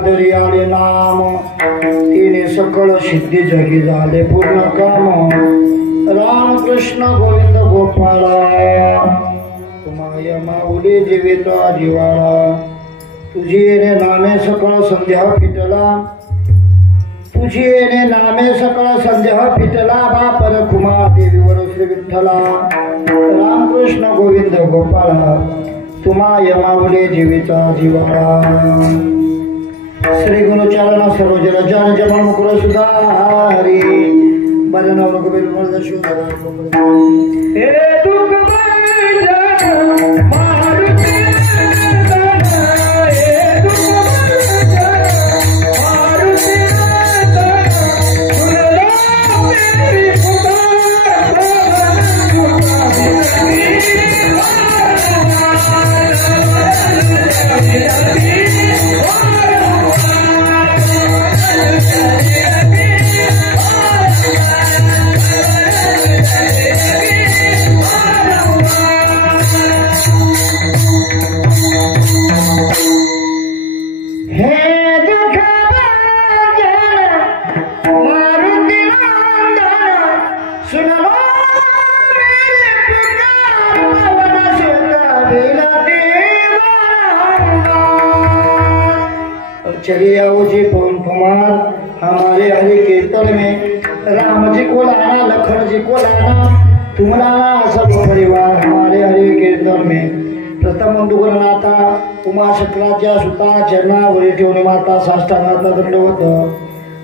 नादरी आले नाम तिने सकळ सिद्धी जगी झाले पूर्ण काम राम कृष्ण गोविंद गोपाळा तुमाय माऊली जीविता जिवाळा तुझी येणे नामे सकळ संध्या फिटला तुझी येणे नामे सकळ संध्या फिटला बापर कुमा देवीवर श्री विठ्ठला रामकृष्ण गोविंद गोपाळा तुमाय माऊली जीविता जिवाळा श्री गुरुचरण सरोजर जन जन मुकुर सुधारी बरन रघुवीर मुरद सुधारी हे दुख चलिए आओ जी पवन कुमार हमारे हरि कीर्तन में राम जी को लाना लखन जी को लाना तुम लाना सब परिवार हमारे हरि कीर्तन में प्रथम बंधुगणनाथा उमा शंकराच्या सुता चरणावरी ठेवून माता साष्टांगाचा दंडवत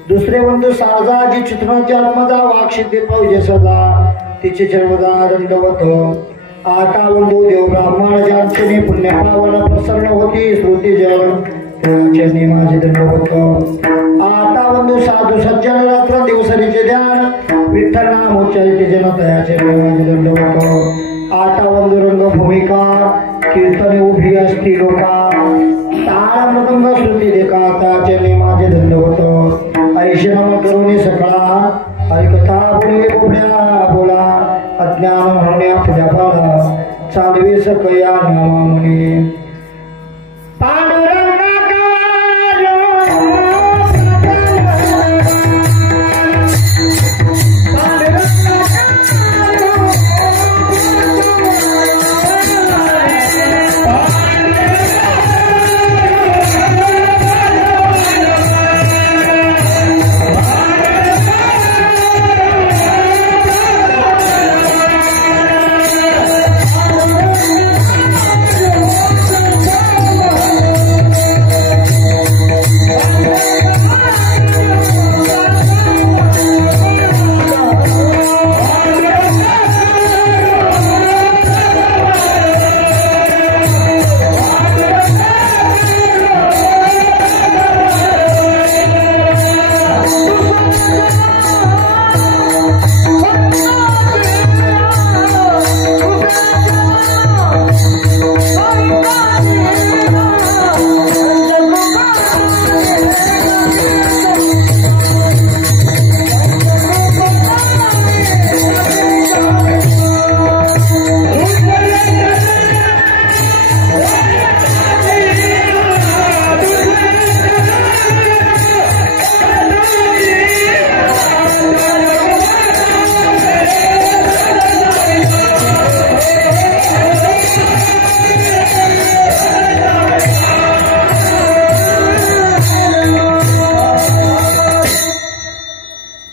दुसरे बंधू शारदाजी चित्राच्या आत्मजा वाक्षिद्धी पाहिजे सदा तिचे चरणदा दंडवत आता बंधू देव ब्राह्मण ज्यांचे पुण्य पावन प्रसन्न होती श्रुती जन चरणी माझे दंडवत आता बंधू साधू सज्जन रात्र दिवसरीचे ध्यान विठ्ठल नाम उच्चारिते जनतयाचे माझे दंडवत आता बंधू रंग भूमिका कीर्तने उभी असती लोका ताळ मृदंग श्रुती देखा आता चरणी माझे दंडवत ऐशी नम करुणी सकळा हरिकथा बोले बोल्या बोला अज्ञान म्हणण्या फुल्या पाला चालवे सकया नामा म्हणे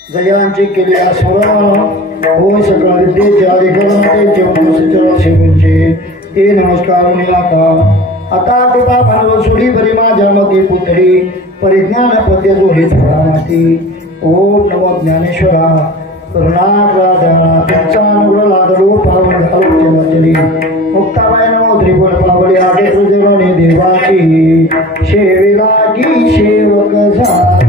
जयांची केली स्मरण होय सकळ विद्येचे अधिकरण त्यांचे सचरा शिवूंचे ते नमस्कार आता कृपा भांडव सोडी बरी माझ्या मते पुतळी परिज्ञान पद्य जोडी थोडा माती ओम नमो ज्ञानेश्वरा करुणाग्राधारा त्यांचा अनुग्रह लादलो पावन घालून जली मुक्ताबाई नमो त्रिपुर पावडी आगे तुझे देवाची शेवेला की सेवक झाला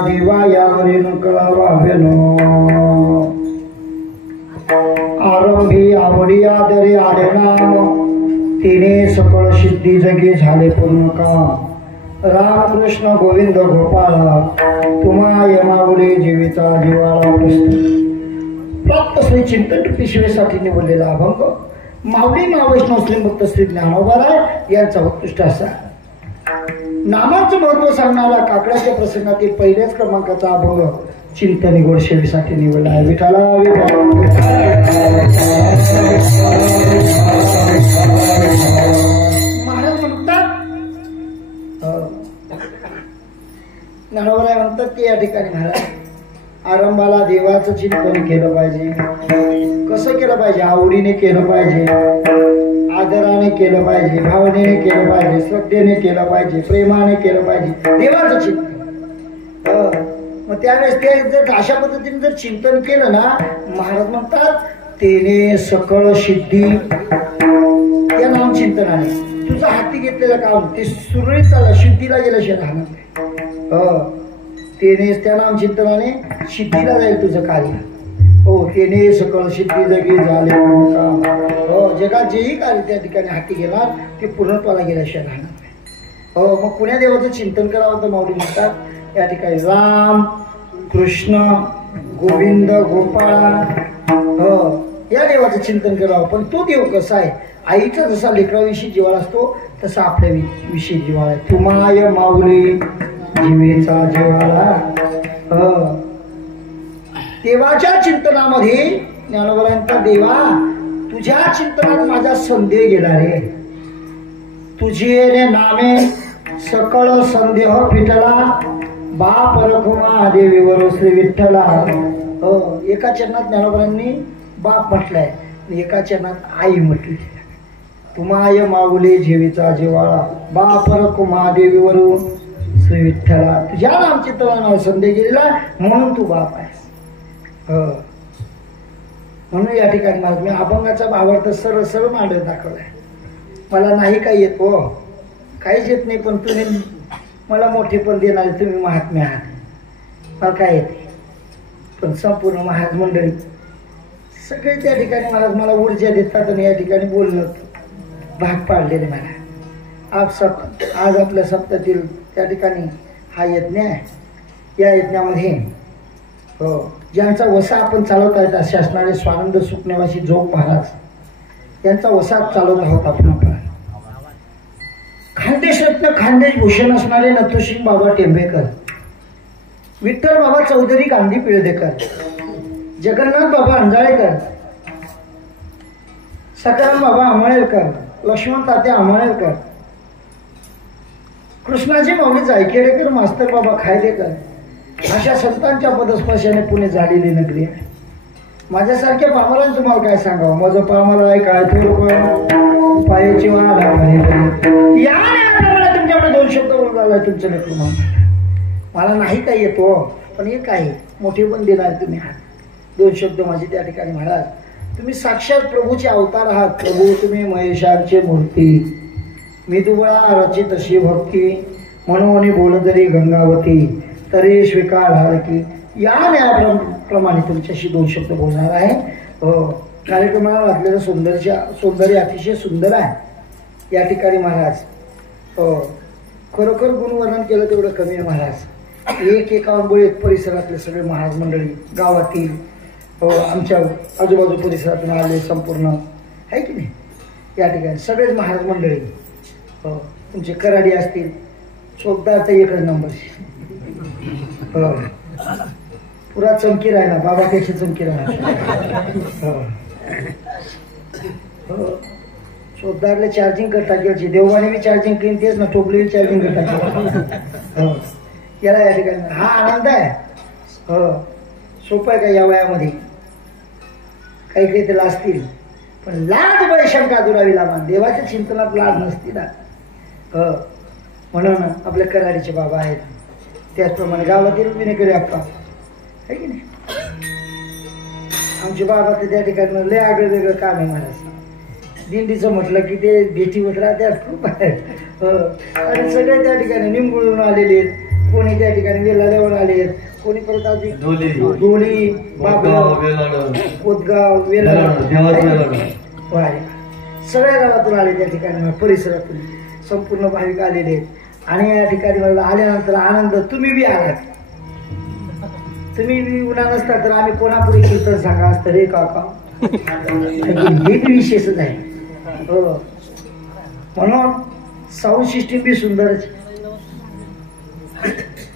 देवा यावरील कळावावेनो आरंभी आवडी आदरे आले नाम तिने सकळ सिद्धी जगी झाले पूर्ण काम रामकृष्ण गोविंद गोपाळा तुम्हा यमावले जीविता जीवाला प्राप्त श्री चिंतन पिशवेसाठी निवडलेला अभंग माऊली महावैष्णव श्री भक्त श्री ज्ञानोबा यांचा उत्कृष्ट असा नामाचं महत्व सांगणारा काकड्याच्या प्रसंगातील पहिल्याच क्रमांकाचा अभंग चिंतनी गोडशेवीसाठी निवडला आहे. विठाला महाराज म्हणतात ज्ञानोबा म्हणतात की या ठिकाणी महाराज आरंभाला देवाचं चिंतन केलं पाहिजे. कसं केलं पाहिजे? आवडीने केलं पाहिजे, आदराने केलं पाहिजे, भावनेने केलं पाहिजे, श्रद्धेने केलं पाहिजे, प्रेमाने केलं पाहिजे देवाचं चिंतन. मग त्यावेळेस ते जर अशा पद्धतीने जर चिंतन केलं ना महाराज म्हणतात तेने सकळ सिद्धी या नाम चिंतनाने तुझं हाती घेतलेलं काम ते सुरळीत चाललं शुद्धीला गेल्याशिवाय राहणार नाही. तेने त्या नाम चिंतनाने सिद्धीला जाईल तुझं कार्य. हो तेने सकळ सिद्धी जगी झाले काम. हो जगात जेही कार्य त्या ठिकाणी हाती घेणार ते पूर्णत्वाला गेल्याशिवाय राहणार नाही. हो मग पुण्या देवाचं चिंतन करावं तर माऊली म्हणतात या ठिकाणी राम कृष्ण गोविंद गोपाळ हो या देवाचं चिंतन करावं. पण तो देव कसा आहे? आईचा जसा लेकराविषयी जिव्हाळा असतो तसा आपल्या विषयी जिव्हाळा आहे. तुम्हाय माऊली जीवेचा जिव्हाळा. देवाच्या चिंतनामध्ये ज्ञानोबा देवा तुझ्या चिंतनात माझा संदेह गेला रे. तुझे नामे सकळ संदेह फिटला बाप रखुमा देवीवर श्री विठ्ठला. एका चरणात ज्ञानोबांनी बाप म्हटलाय, एका चरणात आई म्हटली. तुम्हाय माऊली जीवेचा जिव्हाळा बाप रखुमा देवीवरून श्री विठ्ठला. तुझ्या नाम चिंतनाला संदेह गेलेला म्हणून तू बाप आहेस. म्हणून या ठिकाणी माझं मी अभंगाचा भावार्थ सरळ सरळ मांडत दाखवलाय. मला नाही काही येत हो, काहीच येत नाही, पण तुम्ही मला मोठेपण देणारे तुम्ही महात्मे आहात. मला काय येते पण संपूर्ण महाराज मंडळी सगळे त्या ठिकाणी महाराज मला ऊर्जा देतात आणि या ठिकाणी बोलणं भाग पाडलेले मला. आज आपल्या सप्ताहातील त्या ठिकाणी हा यज्ञ आहे. या यज्ञामध्ये हो ज्यांचा वसा आपण चालवत आहेत असे असणारे स्वानंद सुखनेवासी जोग महाराज यांचा वसा चालवत आहोत आपण. खानदेश रत्न खानदेश भूषण असणारे नथुसिंग बाबा टेंबेकर, विठ्ठल बाबा चौधरी गांधी पिळदेकर, जगन्नाथ बाबा अंजाळेकर, सकाराम बाबा अमळेकर, लक्ष्मण तात्या अमळेकर, कृष्णाजी माऊली जायखेडेकर, मास्तर बाबा खायदेकर अशा संतांच्या पदस्पर्शाने पुणे झालेली नगरी आहे. माझ्यासारख्या पामरांनी तुम्हाला काय सांगावं? माझं पामर आहे काय थोडं पायाची वाढ या मला तुमच्याकडे दोन शब्द बोलला तुमचं लेकरू मला नाही काही येतो पण हे काय मोठे पण देणार तुम्ही आहात. दोन शब्द माझे त्या ठिकाणी महाराज तुम्ही साक्षात प्रभूचे अवतार आहात. प्रभू तुम्ही महेशांचे मूर्ती मी तुम्हाला रचित अशी भक्ती म्हणून बोल जरी गंगावती तरी स्वीकार झाला की या न्यायाप्रमाणे तुमच्याशी दोन शब्द बोलणार आहे. कार्यक्रमाला घातलेलं सौंदर्य अतिशय सुंदर आहे या ठिकाणी महाराज. खरोखर गुणवर्णन केलं तेवढं कमी आहे महाराज. एका आंबोळीत परिसरातले सगळे महाराज मंडळी गावातील आमच्या आजूबाजू परिसरातून आले संपूर्ण आहे की नाही या ठिकाणी सगळेच महाराज मंडळी तुमचे कराडी असतील चोपदारचा एकच नंबर पुरा चमकी राहिला बाबा पेक्षा चमकी राहिला. चोपदारला चार्जिंग करता गेली देववाने बी चार्जिंग केली तेच ना टोपली चार्जिंग करता याला या ठिकाणी हा आनंद आहे. सोपं आहे का या वयामध्ये काही काही त्याला असतील, पण लाज बाई शंका दुरावी लावा. देवाच्या चिंतनात लाज नसती ना. म्हणून आपल्या कराडीचे बाबा आहेत, त्याचप्रमाणे गावातील विनेकरी अप्पा आहे की नाही. आमचे बाबा तर त्या ठिकाणी लय आगळं वेगळं काम आहे महाराज. दिंडीचं म्हटलं की ते भेटी होत राहत्यात खूप आहे. आणि सगळे त्या ठिकाणी निंबळून आलेले आहेत, कोणी त्या ठिकाणी वेलाल्यावर आले आहेत, कोणी परत आधी डोली कोतगाव वेलाळ सगळ्या गावातून आले त्या ठिकाणी, परिसरातून संपूर्ण भाविक आलेले आहेत. आणि या ठिकाणी मला आल्यानंतर आनंद. तुम्ही बी आलात, तुम्ही बी उन्हा नसता तर आम्ही कोणापुढे कीर्तन सांगा असतं रे काका. हे बी विशेषच आहे. हो, म्हणून साऊंड सिस्टीम बी सुंदरच.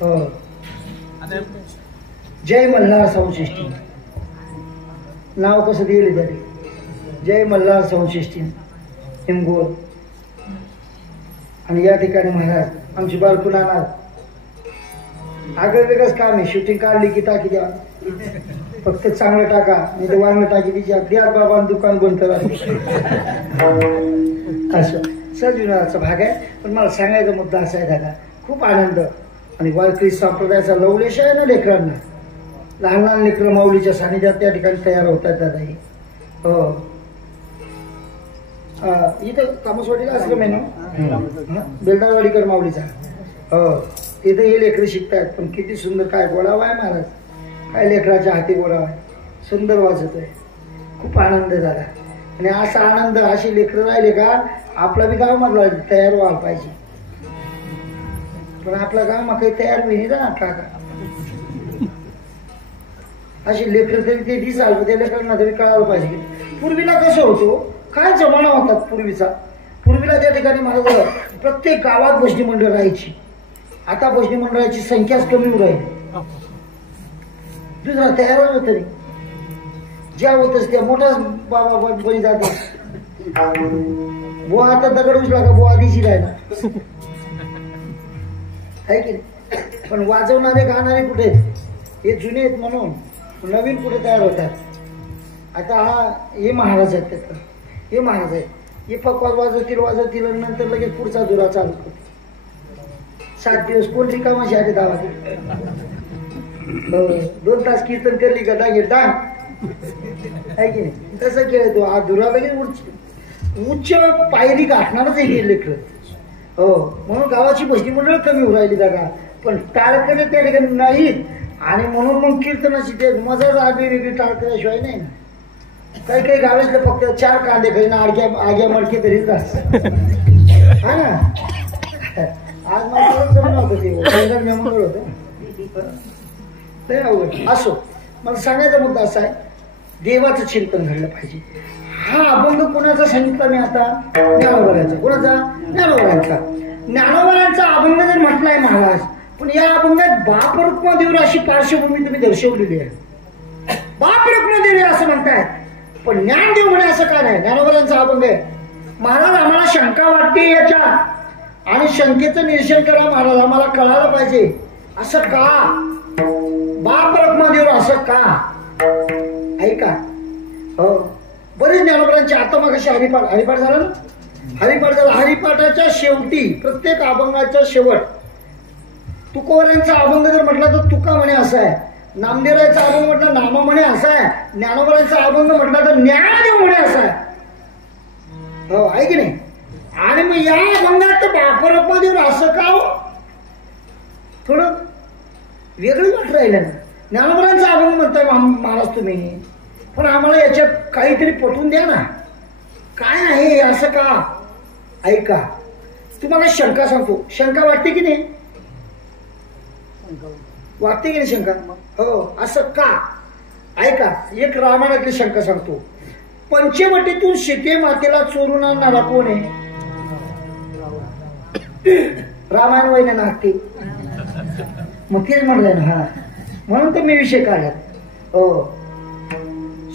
हो, जय मल्हार साऊंड सिस्टीम नाव कसं दिलं त्याने, जय मल्हार साऊंड सिस्टीम हिमगोल. आणि या ठिकाणी महाराज आमची बालकुन आणणार आगळ वेगळंच काम आहे. शूटिंग काढली की टाकी द्या, फक्त चांगलं टाका, नाही तर वांगलं टाकी तिच्या द्या बाबा, दुकान बंद करा. असं सहज भाग आहे. पण मला सांगायचा मुद्दा असा आहे दादा, खूप आनंद. आणि वारकरी संप्रदायाचा लवलेश आहे ना लेकरांना. लहान लहान लेकरं माऊलीच्या सानिध्यात त्या ठिकाणी तयार होतात दादा. हे हो, इथं तामसवाडीला आश्रम आहे ना, बेलदारवाडीकर माऊलीचा. हो, तिथं हे लेकरं शिकतायत. पण किती सुंदर, काय बोलावं आहे महाराज, काय लेकराच्या हाती बोलावं आहे. सुंदर वाजत आहे, खूप आनंद झाला. आणि असा आनंद, अशी लेकरं राहिले का आपला बी गाव मधला तयार व्हायला पाहिजे. पण आपला गाव मग काही तयार होईल ना काका. अशी लेकरं तरी ते दिसाल, त्या लेकरांना तरी कळायला पाहिजे. पूर्वीला कसं होतो, काय जमाना होतात पूर्वीचा. पूर्वीला त्या ठिकाणी मला प्रत्येक गावात भजनी मंडळ राहायची. आता भजनी मंडळाची संख्याच कमी होऊ राहिली. दुसरा तयारच होत नाही. ज्या होतच त्या मोठाच बाबा बळी जाते. बुवा आता दगड उचला का बुवा दिशी राहिला आहे की नाही. पण वाजवणारे गाणारे कुठे, हे जुने आहेत म्हणून नवीन कुठे तयार होतात. आता हे महाराज आहेत, त्यात हे महाराज आहेत, हे पकवाज वाजवतील आणि नंतर लगेच पुढचा दुरा चालू करतो. 7 दिवस कोण रिकामाशी आहे गावात. 2 तास कीर्तन करली का डांगे डांग आहे की नाही. कसं खेळतो हा दुरा, लगेच उच्च पायरी गाठणारच आहे लेकर. हो, म्हणून गावाची भजनी मंडळ कमी होऊ राहिली जागा. पण टाळकरे त्या ठिकाणी नाहीत. आणि म्हणून मग कीर्तनाची ते मजाच आगळी वेगळी टाळकऱ्याशिवाय नाही ना. काही काही गावातले फक्त 4 कांदे खाई ना आग्या मडके तरीच हा ना. आज मला जमलं होतं ते मंडळ होतं ते अवघड. असो, मला सांगायचा मुद्दा असा आहे, देवाचं चिंतन घडलं पाहिजे. हा अभंग कोणाचा सांगितला मी आता, ज्ञानोबारांचा. कोणाचा? ज्ञानोबारांचा. ज्ञानोबारांचा अभंग जर म्हटलाय महाराज, पण या अभंगात बाप रुक्मादेवी अशी पार्श्वभूमी तुम्ही दर्शवलेली आहे. बाप रुक्मादेवी असं म्हणतायत, पण ज्ञानदेव म्हणे असं का नाही. ज्ञानोबारांचा अभंग आहे. महाराज आम्हाला शंका वाटते याच्यात, आणि शंकेचं निरसन करा महाराज, आम्हाला कळायला पाहिजे. असं का बाप रुक्मादेवी असं का, ऐका. हो, बरेच ज्ञानोबारांचे. आता मग कशी हरिपाठ झाला ना, हरिपाठ झाला. हरिपाठाच्या शेवटी, प्रत्येक अभंगाच्या शेवट, तुकोबारांचा अभंग जर म्हटला तर तुका म्हणे असं आहे. नामदेवरांचा अभंग म्हटला नामा म्हणे असं आहे. ज्ञानोबारांचा अभंग म्हटला तर ज्ञानदेव म्हणे असं आहे. हो, आहे की नाही. आणि मग या अभंगात बाप रुक्मादेवी असं का हो, थोडं वेगळं वाट राहिलं ना. ज्ञानोबारांचा अभंग म्हणताय महाराज तुम्ही, पण आम्हाला याच्यात काहीतरी पटवून द्या ना, काय आहे असं का. ऐका, तुम्हाला शंका सांगतो. शंका वाटते की नाही, वाटते की नाही शंका. हो, असं का. ऐका, एक रामायणातली शंका सांगतो. पंचवटीतून सीते मातेला चोरून आणणारा कोण आहे. रामायण वैन नागते, मग तेच म्हणलंय ना. हा, म्हणून तर मी विषय काढला. हो,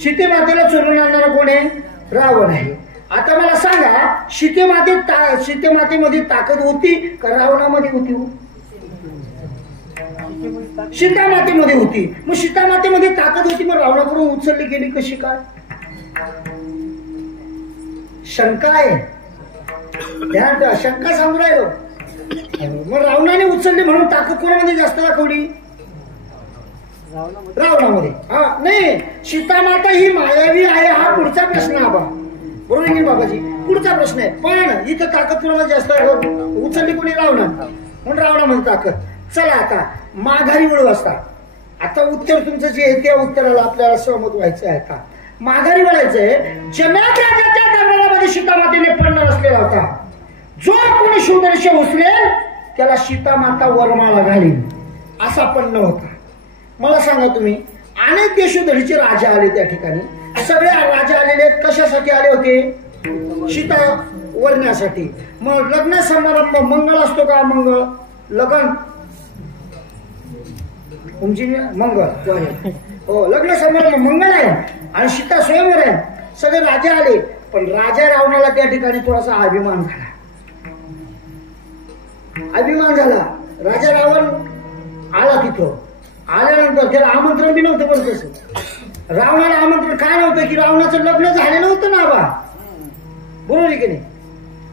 सीते मातेला चोरून आणणारा कोण आहे. रावण आहे. आता मला सांगा, सीतेमातेमध्ये ताकद होती का रावणामध्ये होती. सीतामातेमध्ये होती. मग सीतामातेमध्ये ताकद होती, मग रावणाकडून उचलली गेली कशी काय. शंका आहे, ध्यान शंका सांगू राहिलो. मग रावणाने उचलली म्हणून ताकद कोणामध्ये जास्त दाखवली? रावणामध्ये. हा नाही, सीतामाता ही मायावी आहे हा पुढचा प्रश्न आबा, बरोबर आहे की बाबाजी? पुढचा प्रश्न आहे. पण इथं ताकद कोणामध्ये जास्त उचलली कोणी? रावणा. म्हणून रावणामध्ये ताकद. चला आता माघारी वळू असता. आता उत्तर तुमचं जे आहे त्या उत्तराला आपल्याला सहमत व्हायचं आहे. का माघारी वळायचंय? जनक राजाच्या दरबारामध्ये सीतामातेने पन्न असलेला होता. जो कोणी शूद्रश उचलेल त्याला सीतामाता वरमाला घालील असा पन्न होता. मला सांगा तुम्ही, अनेक देशोधडीचे राजा आले त्या ठिकाणी. सगळे राजा आलेले कशासाठी आले होते? सीता वरण्यासाठी. मग लग्न समारंभ मंगळ असतो का? मंगळ लग्न तुमची मंगळ हो, लग्न समारंभ मंगळ आहे आणि सीता स्वयंवर आहे. सगळे राजा आले, पण राजा रावणाला त्या ठिकाणी थोडासा अभिमान झाला. अभिमान झाला. राजा रावण आला तिथं. आल्यानंतर त्याला आमंत्रण बी नव्हतं. पण कसं रावणाला आमंत्रण काय नव्हतं की रावणाचं लग्न झालं नव्हतं ना बा, बरोबर आहे की नाही?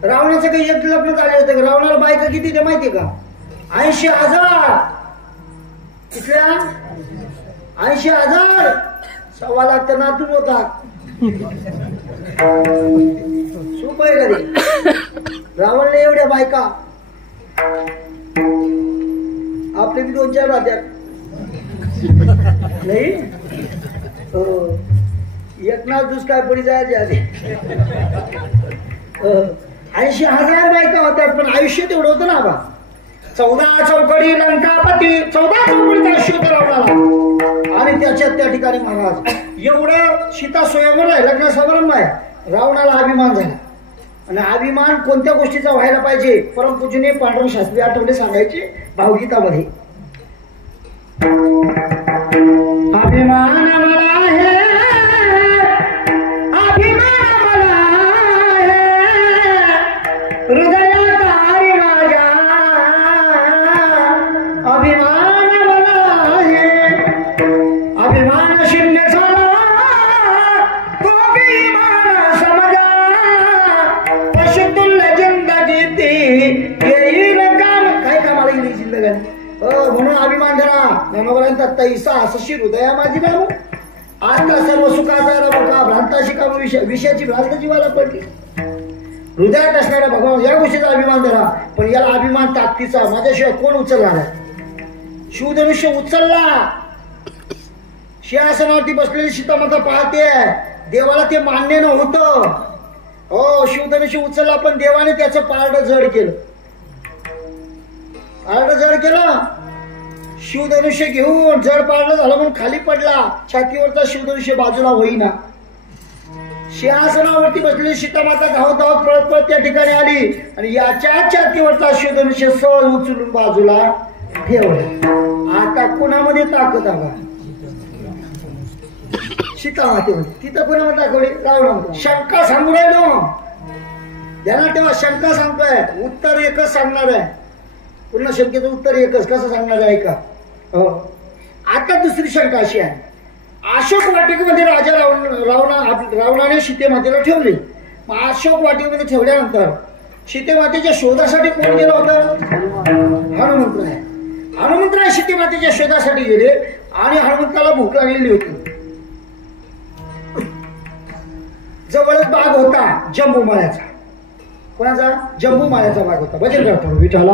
रावणाचं काही एक लग्न झालं होतं. रावणाला बायका किती ते माहितीये का? 80,000. तिथल्या 80,000. 1.25 लाख तर नातून होता. सोप आहे का रे? रावणला एवढ्या बायका, आपले बी 2-4 राहत्या नाही. एकनाथ दुष्काळ पडी जायचे आधी. 80,000 बायका होत्या, पण आयुष्य तेवढं होतं ना बा. 14 चौकडी लंकापती, 14 चौकडीचा आयुष्य होतं रावणाला. आणि त्याच्यात त्या ठिकाणी महाराज एवढं सीता स्वयंवर आहे, लग्न समारंभ आहे. रावणाला अभिमान झाला. आणि अभिमान कोणत्या गोष्टीचा व्हायला पाहिजे? परमपूजनीय पांडुरंग शास्त्री आठवले सांगायचे भावगीतामध्ये. अभिमान मला आहे, अभिमान मला आहे, हृदयात आहे माझ्या, अभिमान मला आहे. अभिमान शून्य झाला तो अभिमान समजा, पशुतुल्य जिंदगी ती येईल काम. काय कामाला गेली जिंदगानी? म्हणून अभिमान धरा. ज्ञानोबरांचा तैसा असशी हृदया माझी नाम. आता सर्व सुखाचा बघा भ्रांताशी का विषयाची भ्रांत जीवाला पडली. हृदयात असणाऱ्या भगवान या गोष्टीचा अभिमान धरा. पण याला अभिमान ताकदीचा माझ्याशिवाय कोण उचलणार आहे? शिवधनुष्य उचलला. सिंहासनावरती बसलेली सीतामाता पाहते. देवाला ते मान्य नव्हतं. हो, शिवधनुष्य उचलला, पण देवाने त्याचं पारड जड केलं. जड केलं. शिवधनुष्य घेऊन जड पाडलं झालं म्हणून खाली पडला. छातीवरचा शिवधनुष्य बाजूला होईना. सिंहासनावरती बसलेली सीतामाता धावत धावत पळत पळत त्या ठिकाणी आली आणि याच्या छातीवरचा शिवधनुष्य सहज उचलून बाजूला ठेवलं. आता कोणामध्ये ताकद आला? सीतामातेमध्ये. तिथं कोणामध्ये दाखवली? रावणामध्ये. शंका सांगू राहिलो, ध्यानात ठेवा. शंका सांगतोय, उत्तर एकच सांगणार आहे. पूर्ण शंकेचं उत्तर एकच. कसं सांगणार आहे का? आता दुसरी शंका अशी आहे. अशोक वाटिकेमध्ये राजा रावणाने सीतेमातेला ठेवले. मग अशोक वाटिकेमध्ये ठेवल्यानंतर सीतेमातेच्या शोधासाठी कोण गेलं होतं? हनुमंतराय. हनुमंतराय सीतेमातेच्या शोधासाठी गेले आणि हनुमंताला भूक लागलेली होती. जवळच बाग होता जंबूमाळ्याचा. कोणाचा? जंबूमाळ्याचा बाग होता. भजन करतो विठाला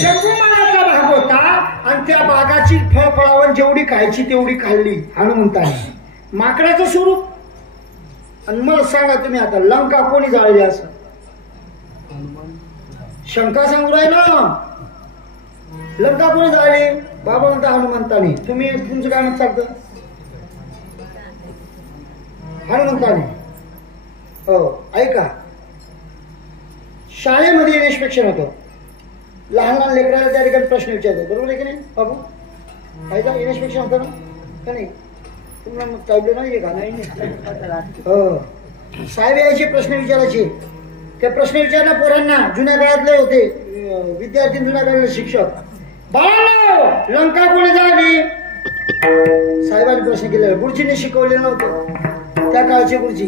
जंबूमाळ्याचा भाग होता आणि त्या बागाची फळफळावण जेवढी खायची तेवढी खाल्ली हनुमंताने. माकडाचं स्वरूप. आणि मला सांगा तुम्ही आता लंका कोणी जाळली? असं शंका सांगू राहिला. लंका कोणी जाळली? बाबा म्हणता हनुमंताने. तुम्ही तुमचं काय मत सांगतं? हनुमंताने. हो, ऐका. शाळेमध्ये इन्स्पेक्शन होतं. लहान लहान लेकराला त्या ठिकाणी प्रश्न विचारतो. बरोबर आहे की नाही बाबू? ऐका, इन्स्पेक्शन होतं ना का नाही? तुम्हाला चाललं नाहीये का? नाही. हो, साहेब यायचे प्रश्न विचारायचे. ते प्रश्न विचारला पोरांना. जुन्या काळातले होते विद्यार्थी, जुन्या काळातले शिक्षक. बाळांनो लंका कोणी जाळली? साहेबांनी प्रश्न केला. गुरुजीने शिकवलेलं नव्हतं त्या काळचे गुरुजी.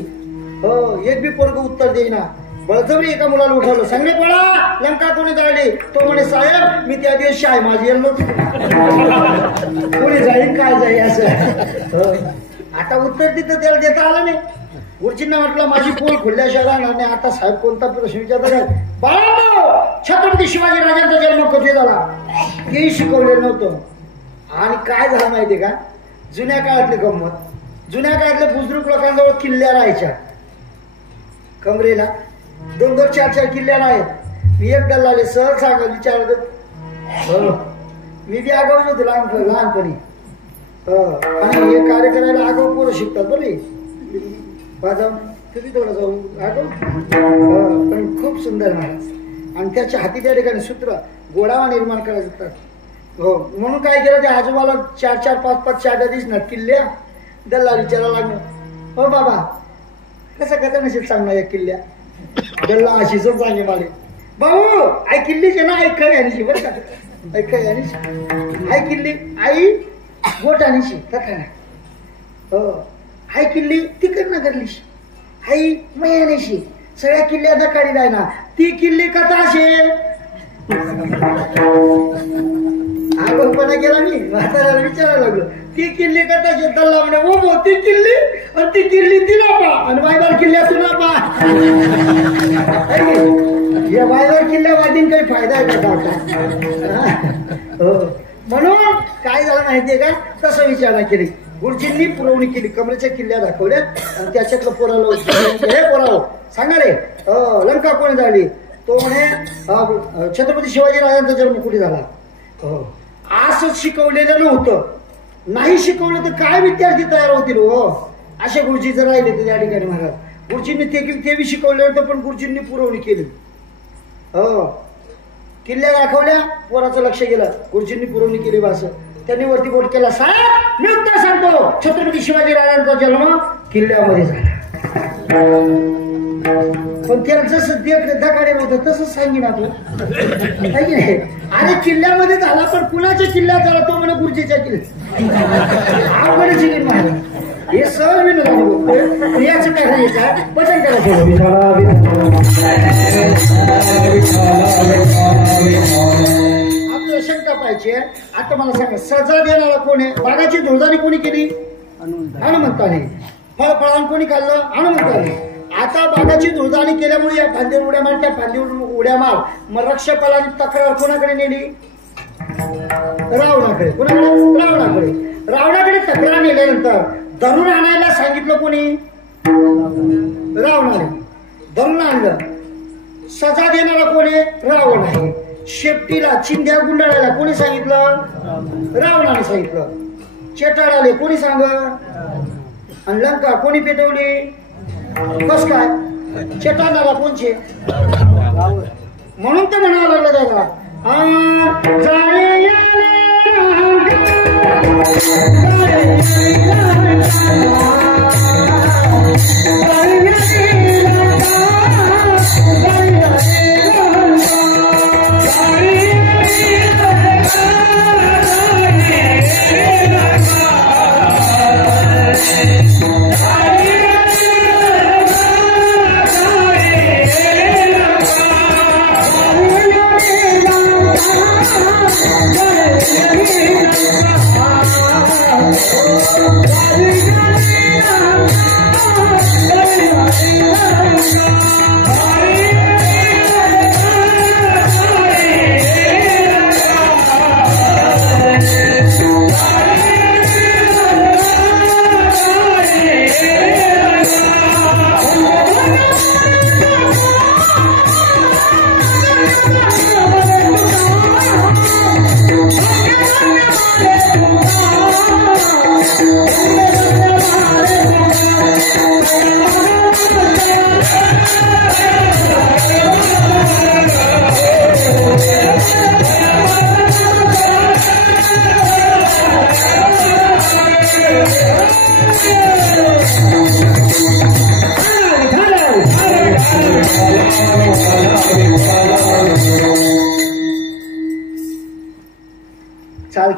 हो, एक बी पोरग उत्तर देईना. बळजबरी एका मुलाला उठवलं. सांगणे पळा लंका कोणी जाळली? तो म्हणे साहेब मी त्या दिवशी आहे माझी येल नव्हती. कोणी जाईल काय जाईल असं. आता उत्तर तिथं त्याला देता आलं नाही. गुरुजींना म्हटलं माझी पोल खुलल्याशिवाय राहणार नाही. आता साहेब कोणता प्रश्न विचारतात? बाळांनो छत्रपती शिवाजी राजांचा जन्म कधी झाला? हेही शिकवलेलं नव्हतं. आणि काय झालं माहितीये का? जुन्या काळातली गंमत. जुन्या काळातल्या बुजुर्ग लोकांजवळ किल्ल्या राहायच्या. कमरेला 2-2, 4-4 किल्ल्या आहेत. मी एक दल्लाले सहज सांगत विचारत. मी बी आगाऊच होतो लहानपणी. आणि हे कार्य करायला आगाऊ पोरं शिकतात बरे. तुम्ही थोडं जाऊ आगाऊ. पण खूप सुंदर महाराज. आणि त्याच्या हाती त्या ठिकाणी सूत्र गोडावा निर्माण करायचं. हो, म्हणून काय केलं त्या आजोबाला 4-4, 5-5 चाट्या दिसणार किल्ल्या. दल्ला विचारायला लागलं. हो बाबा कसं नसेल सांगणार या किल्ल्या? दल्ला अशीच सांगे माले. भाऊ आई किल्लीचे ना ऐक खरी आणीशी बरं का. ऐक खरी आणीशी आई किल्ली आई गोट आणीशी कथा ना. हो आई किल्ली तिकड ना करलीशी आई मयानेशी सगळ्या किल्ल्या दकाडी जाय ना. ती किल्ली कथा असे आगोपणा केला. मी म्हाताऱ्याला विचारायला लागलो ती किल्ली कथा दल्ला म्हणे ओ ती किल्ली आणि ती किल्ली तिला पा आणि वायबार किल्ल्या तुला पा. या वायबार किल्ल्या वादीन काही फायदा आहे का? म्हणून काय झालं माहितीये का? तसं विचारणा केली. गुरुजींनी पुरवणी केली. कमरेच्या किल्ल्या दाखवल्या आणि त्याच्यातलं पोराला सांगा रे लंका कोणी जाळली? तो म्हणे छत्रपती शिवाजी राजांचा जन्म कुठे झाला? असं शिकवलेलं नव्हतं. नाही शिकवलं तर काय विद्यार्थी तयार होतील हो? असे गुरुजी जर राहिले तर त्या ठिकाणी महाराज. गुरुजींनी ते बी शिकवलं होतं पण गुरुजींनी पुरवणी केली. हो किल्ल्या दाखवल्या पोराचं लक्ष गेलं. गुरुजींनी पुरवणी केली बस. त्यांनी वरती बोट केला. साहेब मी उत्तर सांगतो छत्रपती शिवाजी राजांचा जन्म किल्ल्यामध्ये झाला. पण त्याला जसं दकाडे नव्हतं तसंच सांगिन तू. अरे किल्ल्यामध्ये झाला पण कुणाच्या किल्ल्यात झाला? तो म्हणे गुरुजीच्या किल्ल्यात. आपण शिकेन महाराज हे सहज विनोद बोलतोय. याचं काय सांगायचं वचन करायचं. आपल्याला शंका पाहिजे. आता मला सांगा सजा देणारा कोण आहे? बागाची धुळदाणी कोणी केली? हनुमंताने. फळफळान कोणी खाल्लं? हनुमंताने. आता बागाची धुळदाणी केल्यामुळे या फांदीवर उड्या मार त्या फांदीवर उड्या मार. मग रक्षपालाने तक्रार कोणाकडे नेली? रावणाकडे. कोणाकडे? रावणाकडे. रावणाकडे तक्रार नेल्यानंतर धरून आणायला सांगितलं कोणी? रावणाने. धरून आणलं. सजा देणारा कोणी? रावण आहे. शेपटीला चिंध्या गुंडाळायला कोणी सांगितलं? रावणाने सांगितलं. चेटाळाले कोणी सांग? आणि लंका कोणी पेटवली? कस काय? चेटाळाला कोणचे? म्हणून तर म्हणावं लागलं त्याला Oh,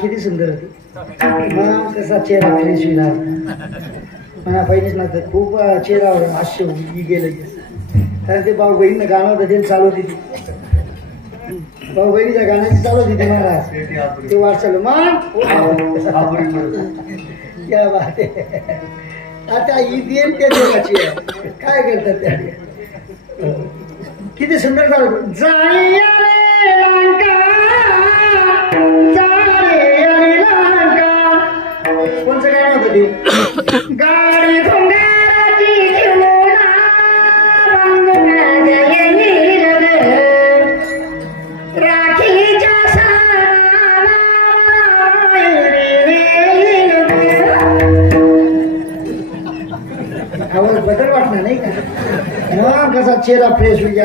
किती सुंदर होती मग कसा चेहरा फ्रेश होईल म्हणा पहिलेच नव्हतं खूप चेहरावर हास्य गेलं कारण ते भाऊ बहीण गाणं होतं ते चालू होती ती भाऊ बहिणीच्या गाण्याची चालू होती ते महाराज ते वाट चालू मग क्या बात आहे आता ही देन त्या देवाची आहे काय करतात त्या किती सुंदर चालू कोणचं गाणं होतं ते गाडी आवाज बदल वाटणार नाही का मग कसा चेहरा फ्रेश होईल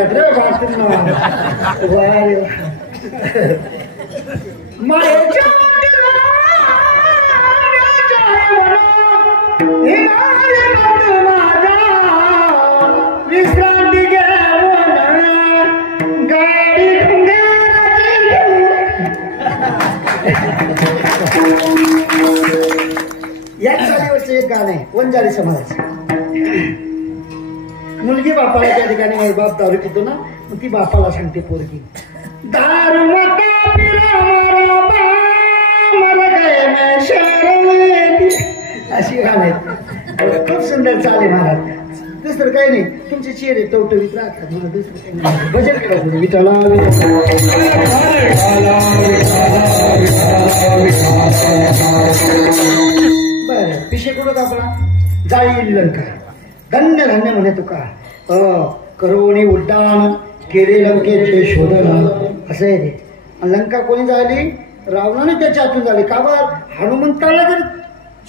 विश्रांती गाडी या चालीवरचं एक गाणं आहे वंजारी समाजाचं मुलगी बापाला त्या ठिकाणी बाप दारू पितो ना मग ती बापाला सांगते पोरगी दारू अशी गाणं आहेत खूप सुंदर चाले महाराज दुसरं काही नाही तुमचे चेहरे टवटवीत राहतात मला दुसरं काही नाही भजन करा विठाला बरं पिशे कुठं आपला जाईल लंका धन्य धन्य म्हणे तुका करोनी उड्डाण केले लंकेचे शोधन असं आहे ते आणि लंका कोणी झाली रावणाने त्याच्या हातून झाली का बर हनुमंताला जर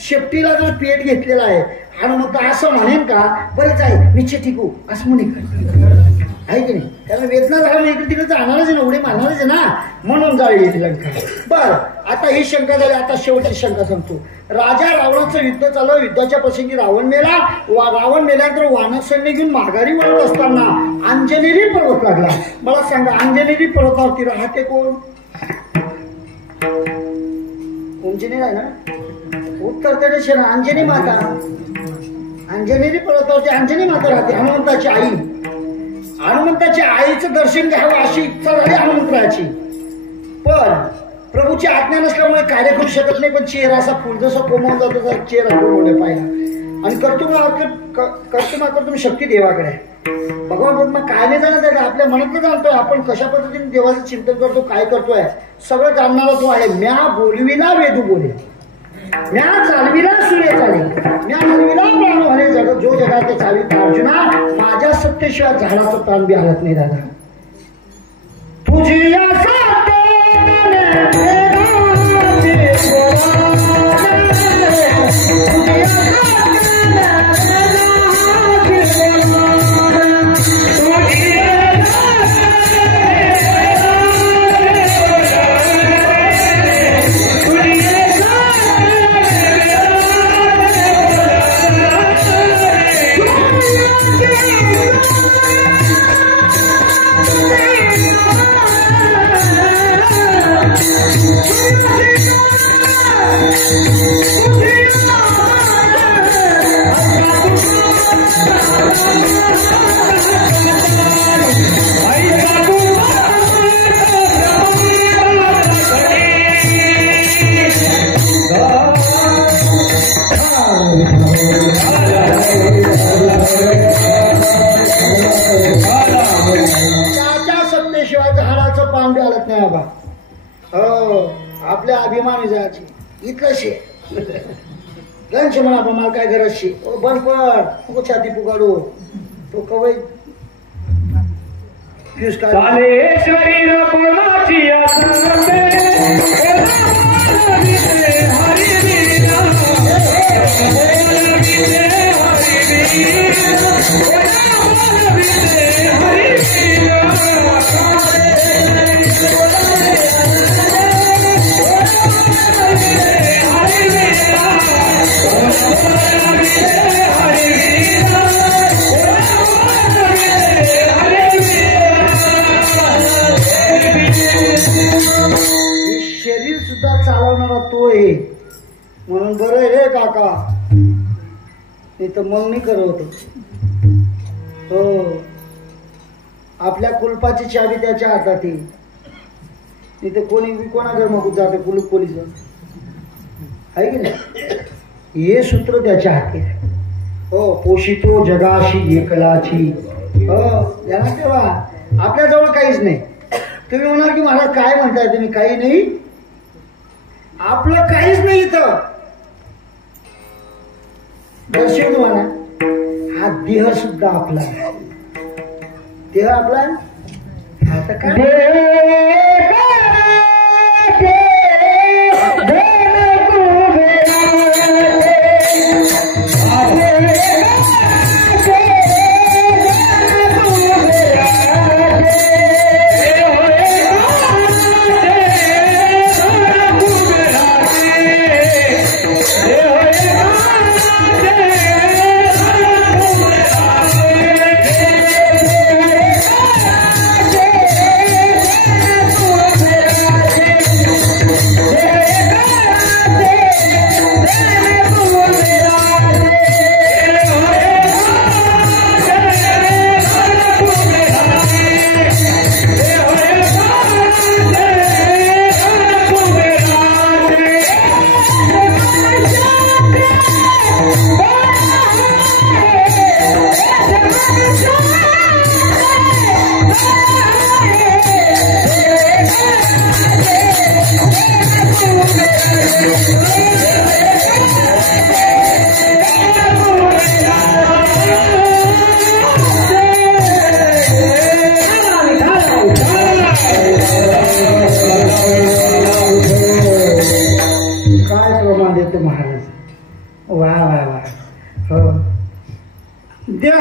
शेपटीला जर पेट घेतलेला आहे हनुमंत असं म्हणेन का बरं जाईल मी टिकू असं म्हणे आहे की नाही त्याला वेदना झाला नाही इकडे तिकडे जाणारच ना उडी मारणारच ना म्हणून जाळी लंका बर आता ही शंका झाली आता शेवटची शंका सांगतो राजा रावणाचं युद्ध चालू युद्धाच्या प्रसंगी रावण मेल्यानंतर वानर सैन्य घेऊन माघारी वळत असताना अंजनेरी पर्वत लागला मला सांगा अंजनेरी पर्वतावरती राहते कोण अंजनेरी आहे ना उत्तर ना अंजनी माता अंजनेरी पर्वतावरती अंजनी माता राहते हनुमंताची आई हनुमंताच्या आईचं दर्शन घ्यावं अशी इच्छा झाली हनुमंतराची पण प्रभूची आज्ञा नसल्यामुळे कार्य करू शकत नाही पण चेहरा असा फुल जसा कोमवून जातो तसा चेहरा कोमवणे पाहिला आणि कर्तुम शक्ती देवाकडे भगवान पद्मा काय नाही जाणत आपल्या मनातलं जाणतोय आपण कशा पद्धतीने देवाचं चिंतन करतो काय करतोय सगळं जाणणारा तो आहे म्या बोलविला वेदू बोले म्या चालविला सूर्य चाले म्या हलविला प्राण म्हणे जग जो जगात चालवित अर्जुना माझ्या सत्तेशिवाय झाडाचं प्राण बी हलत नाही दादा तुझी आपल्या अभिमानी जायची इतकं शे लंच म्हणा पण मला काय गरज शे बंद पड छाती पुकाडू तो कवय शरीर सुद्धा चालवणारा नाही तर मग नाही करत. हो, आपल्या कुलपाची चावी त्याच्या हातात येईल. नाही तर कोणी कोणाकडे मग जाते कुलूप पोलीस आहे की नाही. हे सूत्र त्याच्या हाती. हो, पोषितो जगाशी एकलाची. हो, यांना तेव्हा आपल्याजवळ काहीच नाही. तुम्ही म्हणाल की मला काय म्हणताय तुम्ही, काही नाही. आपलं काहीच नाही इथं. दर्शन तुम्हाला हा देह सुद्धा आपला. देह आपला आता काय महाराज. वा वा वा. हो, देह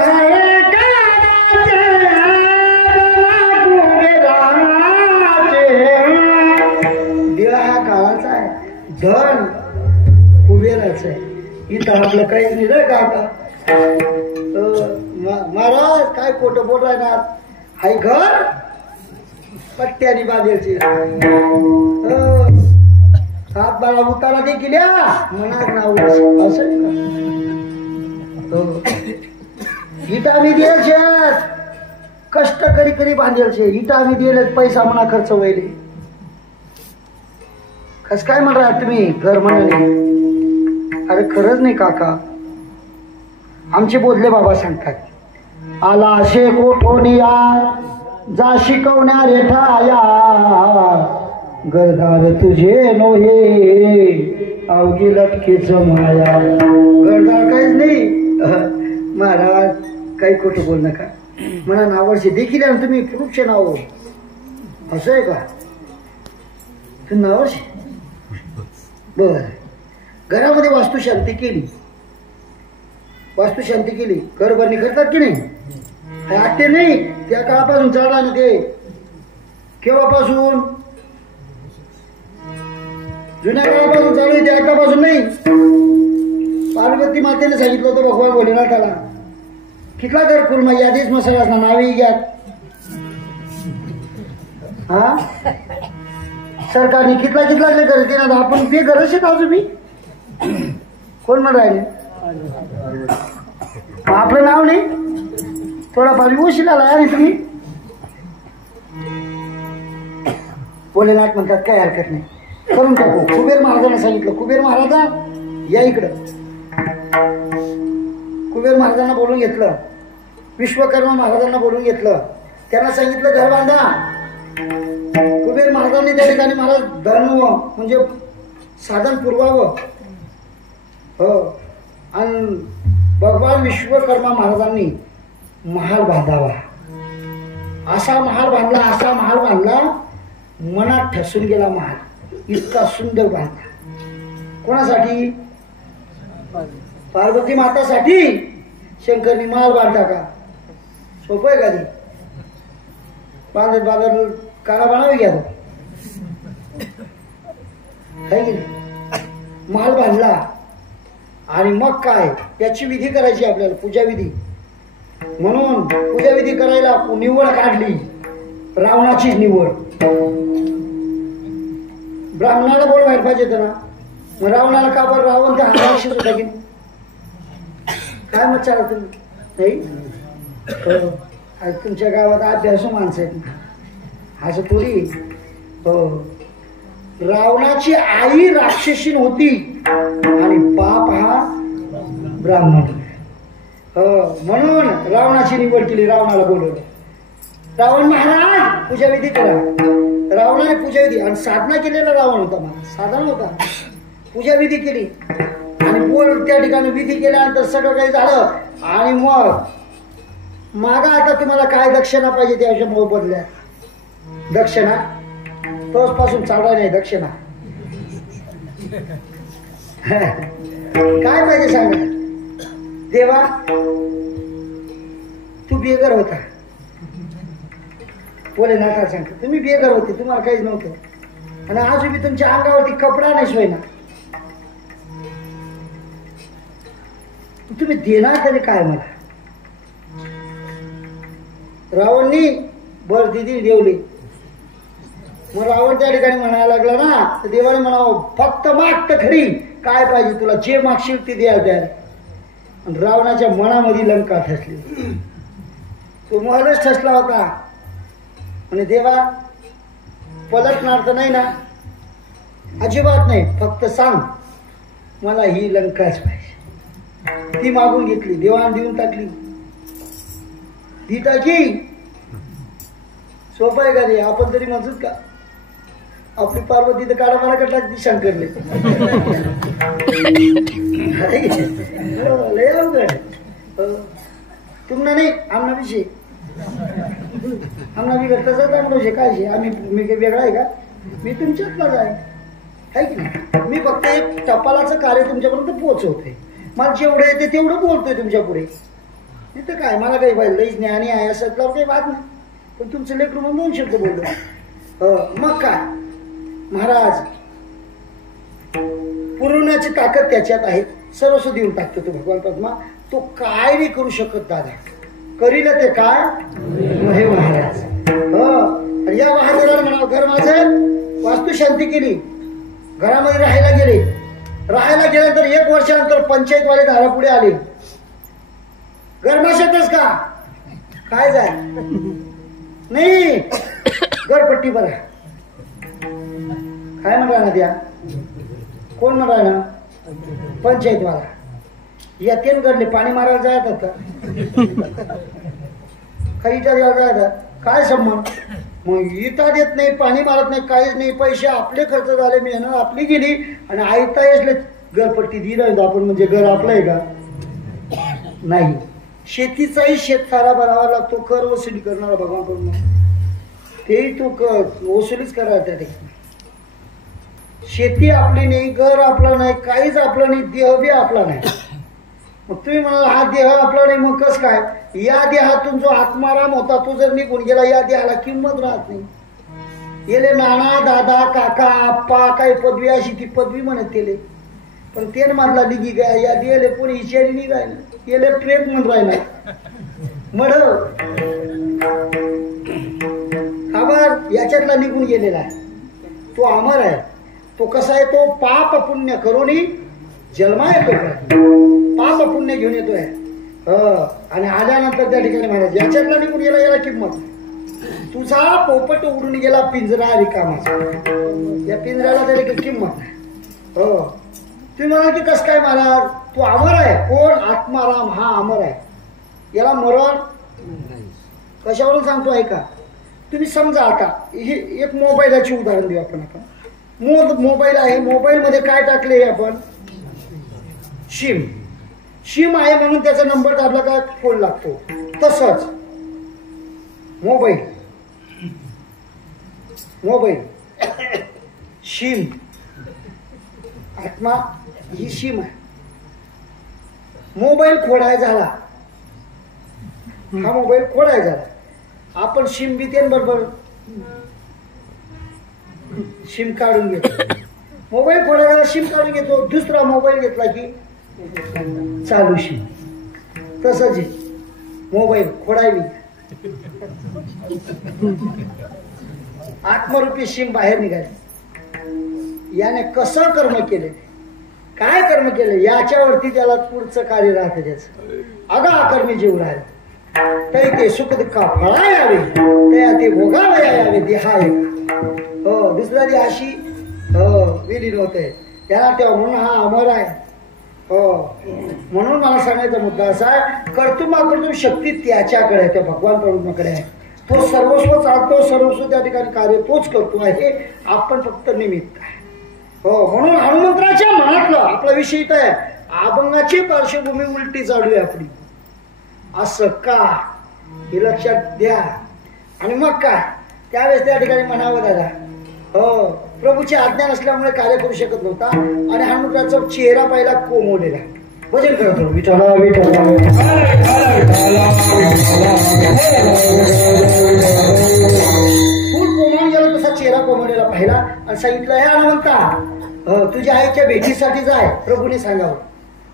हा काळाचा आहे, धन कुबेराचं आहे. इथं आपलं काहीच नाही रे काका. महाराज काय खोटं बोल राहणार. हाय घर पट्ट्यानी बांधायची. हात बाळा उतारा दे केल्या मनात नाव असं. इटा आम्ही दिल शेत, कष्ट करी करी बांधेल शे. इटा आम्ही दिले, पैसा म्हणा खर्च व्हायले. कस काय म्हणा तुम्ही घर म्हणाले. अरे खरंच नाही काका. आमचे बोधले बाबा सांगतात, आला शे कोठोनिया जा शिकवण्या रेठाया, गरदार तुझे नोहे अवघी लटकेच माया. गरदार काहीच नाही. महाराज काही खोटं बोल नका म्हणा. नावाशी देखील तुम्ही वृक्ष नाव असं आहे का तुम्ही नावाशी. बर, घरामध्ये वास्तुशांती केली, वास्तुशांती केली, घर भरणी करतात की नाही. आते नाही त्या काळापासून चालला ना ते. केव्हापासून? जुन्या काळापासून चालू आहे ते, आतापासून नाही. पार्वती मातेने सांगितलं होतं भगवान भोलेनाथाला, कितला कर कुर्मा यादीच मसाला असणार नावी घ्या. हा, सरकारने कितला कितला करते ना आपण ते गरज आहे का तुम्ही कोण म्हण राहिले. आपलं नाव नाही थोडाफार उशीर आला आणि तुम्ही भोलेनाथ म्हणतात काय हरकत नाही करून टाकू. कुबेर महाराजांना सांगितलं, कुबेर महाराजा या इकडं. कुबेर महाराजांना बोलून घेतलं, विश्वकर्मा महाराजांना बोलून घेतलं. त्यांना सांगितलं घर बांधा. कुबेर महाराजांनी त्या ठिकाणी महाराज धन म्हणजे साधन पुरवावं. हो, आणि भगवान विश्वकर्मा महाराजांनी महाल बांधावा. असा महाल बांधला, असा महाल बांधला, मनात ठसून गेला महाल. इतका सुंदर बांधला. कोणासाठी? पार्वती मातासाठी. शंकरनी महाल बांधला का? सोपं आहे का ते? बांधत बांधत काळा बनावी घ्या तो आहे की नाही. महाल बांधला आणि मग काय त्याची विधी करायची आपल्याला, पूजा विधी. म्हणून पूजा विधी करायला निवड काढली, रावणाचीच निवड. ब्राह्मणाला बोलवायला पाहिजे होतं ना. मग रावणाला का बरं? रावण तर राक्षस होता की काय मत चालला तुम्ही नाही हो. आज तुमच्या गावात अभ्यासू माणसं आहेत असं थोडी हो. रावणाची आई राक्षसीन होती आणि बाप हा ब्राह्मण हो. म्हणून रावणाची निवड केली. रावणाला बोलवलं. रावण महाराज पूजाविधी करा. रावणाने पूजाविधी आणि साधना केलेला रावण होता. मला साधारण होता. पूजाविधी केली आणि बोल त्या ठिकाणी विधी केल्यानंतर सगळं काही झालं आणि मग मागा आता तुम्हाला काय दक्षिणा पाहिजे त्याच्या मोबदल्या. दक्षिणा तोचपासून चालला नाही. दक्षिणा काय पाहिजे सांगा. देवा तू बेघर होता. बोले नाथा सांगतो तुम्ही बेघर होते. तुम्हाला काहीच नव्हतं आणि आज मी तुमच्या अंगावरती कपडा नाही सोय ना. तुम्ही देणार तरी काय मला. रावणनी बर दिदी देवली. मग रावण त्या ठिकाणी म्हणायला लागला ना तर देवाने म्हणावं फक्त माग तर खरी. काय पाहिजे तुला जे मागशील ते द्यायला तयार. रावणाच्या मनामध्ये लंका ठसली. तो महलच ठसला होता आणि देवा पलटणार तर नाही ना. अजिबात नाही. फक्त सांग मला ही लंकाच पाहिजे. ती मागून घेतली. देवाने देऊन टाकली. ती टाकी सोपं आहे का रे. आपण तरी म्हणतो का आपली पार्वती तर काढा मला कटला ती शंकरले लय अवघड. तुम्हाला नाही आमना विषय आमना बिघड तसाच आमचा काय आम्ही मी काही वेगळा आहे का. मी तुमच्यातलाच आहे की नाही. मी फक्त एक टपालाचं कार्य तुमच्यापर्यंत पोहोचवते. मला जेवढं येते तेवढं बोलतोय तुमच्या पुढे. तिथं काय मला काही पाहिजे लईच ज्ञानी आहे असं काही बात नाही. पण तुमचं लेकरू म्हणून 2 शब्द बोलतो. मग काय महाराज पुरवण्याची ताकद त्याच्यात आहे. सर्वस्व देऊन टाकतो तो भगवान पद्मा. तो काय नाही करू शकत दादा. करील ते काय हे महाराज. या महाराजाला म्हणावं घर माझं वास्तू शांती केली. घरामध्ये राहायला गेले. राहायला गेल्यानंतर 1 वर्षानंतर पंचायतवाले दारापुढे आले. गरमाशातच का काय जाय नाही गडपट्टी बघा. काय म्हणा ना त्या कोण म्हणा ना पंचायतवाला. या 3 गडले पाणी मारायला जायतात का काही इटा द्यायला जायतात काय संबंध. मग इटा देत नाही पाणी मारत नाही काहीच नाही. पैसे आपले खर्च झाले. मेहनत आपली गेली आणि आयता येसले गरपट्टी दिलं आपण म्हणजे घर आपलं आहे का नाही. शेतीचाही शेतसारा भरावा लागतो. कर वसुली करणारा भगवान करून तेही तो कर वसुलीच करा. त्या ठिकाणी शेती आपली नाही. घर आपला नाही. काहीच आपलं नाही. देह बी आपला नाही. मग तुम्ही म्हणाला हा देह आपला नाही. मग कस काय. या देहातून जो आत्माराम होता तो जर निघून गेला या देहाला किंमत राहत नाही. येले नाना दादा काका आप्पा काही पदवी अशी ती पदवी म्हणत केले. पण तेन मधला निघी गा या देहले कोणी इचारी नाही राहिलं. येले प्रेत म्हणून राहिला मड खबर याच्यातला निघून गेलेला आहे. तो अमर आहे. तो कसा आहे तो पाप पुण्य करूनही जन्मा येतो. पाप पुण्य घेऊन येतोय. आणि आल्यानंतर त्या ठिकाणी महाराज याच्यातला निघून गेला याला किंमत. तुझा पोपट उडून गेला पिंजरा रिकामाचा. या पिंजऱ्याला तरी किंमत नाही. तुम्ही म्हणाल की कस काय महाराज तो अमर आहे. कोण आत्माराम हा अमर आहे. याला मरण कशावरून सांगतो ऐका. तुम्ही समजा आता ही एक मोबाईलची उदाहरण देऊ आपण. मोबाईल आहे. मोबाईल मध्ये काय टाकले आपण शिम आहे म्हणून त्याचा नंबर दाबला का फोन लागतो. तसंच मोबाईल शिम आत्मा ही शिम आहे. मोबाईल खोडाय झाला. हा मोबाईल खोडाय झाला. आपण शिम बी ते बरोबर शिम काढून घेतो. मोबाईल खोडाय झाला शिम काढून घेतो. दुसरा मोबाईल घेतला की चालू शिम. तसंच मोबाईल खोडावी आत्मरूपी शिम बाहेर निघाले. याने कसं कर्म केले काय कर्म केलं याच्यावरती त्याला पुढचं कार्य राहतं त्याचं. अगाकर्मी जीव राहिला तरी ते सुख दुःख फळा यावे ते भोगावया यावे देहा एक. हो दुसऱ्या दिवशी हो विलीन होते त्याला तेव्हा म्हणून हा अमर आहे. हो म्हणून मला सांगायचा मुद्दा असा आहे कर्तुमाकर्तुम शक्ती त्याच्याकडे आहे, त्या भगवान परमात्म्याकडे आहे. तो सर्वस्व चालतो, सर्वस्व त्या ठिकाणी कार्य तोच करतो आहे, आपण फक्त निमित्त आहे. हो म्हणून हनुमंतराच्या मनातलं आपला विषय इथं आहे अभंगाची पार्श्वभूमी उलटी चालू आहे आपली. असं का हे लक्षात द्या. आणि मग काय त्यावेळेस त्या ठिकाणी म्हणावं दादा हो प्रभूची आज्ञा नसल्यामुळे कार्य करू शकत नव्हता आणि हनुमंतराचा चेहरा पहिला कोमवलेला. भजन करतो विठ्ठला विठ्ठला फुल कोमवून गेला तसा चेहरा कोमवलेला पाहिला आणि सांगितलं हे हनुमंता तुझ्या आईच्या भेटीसाठी जाय प्रभूने सांगावं.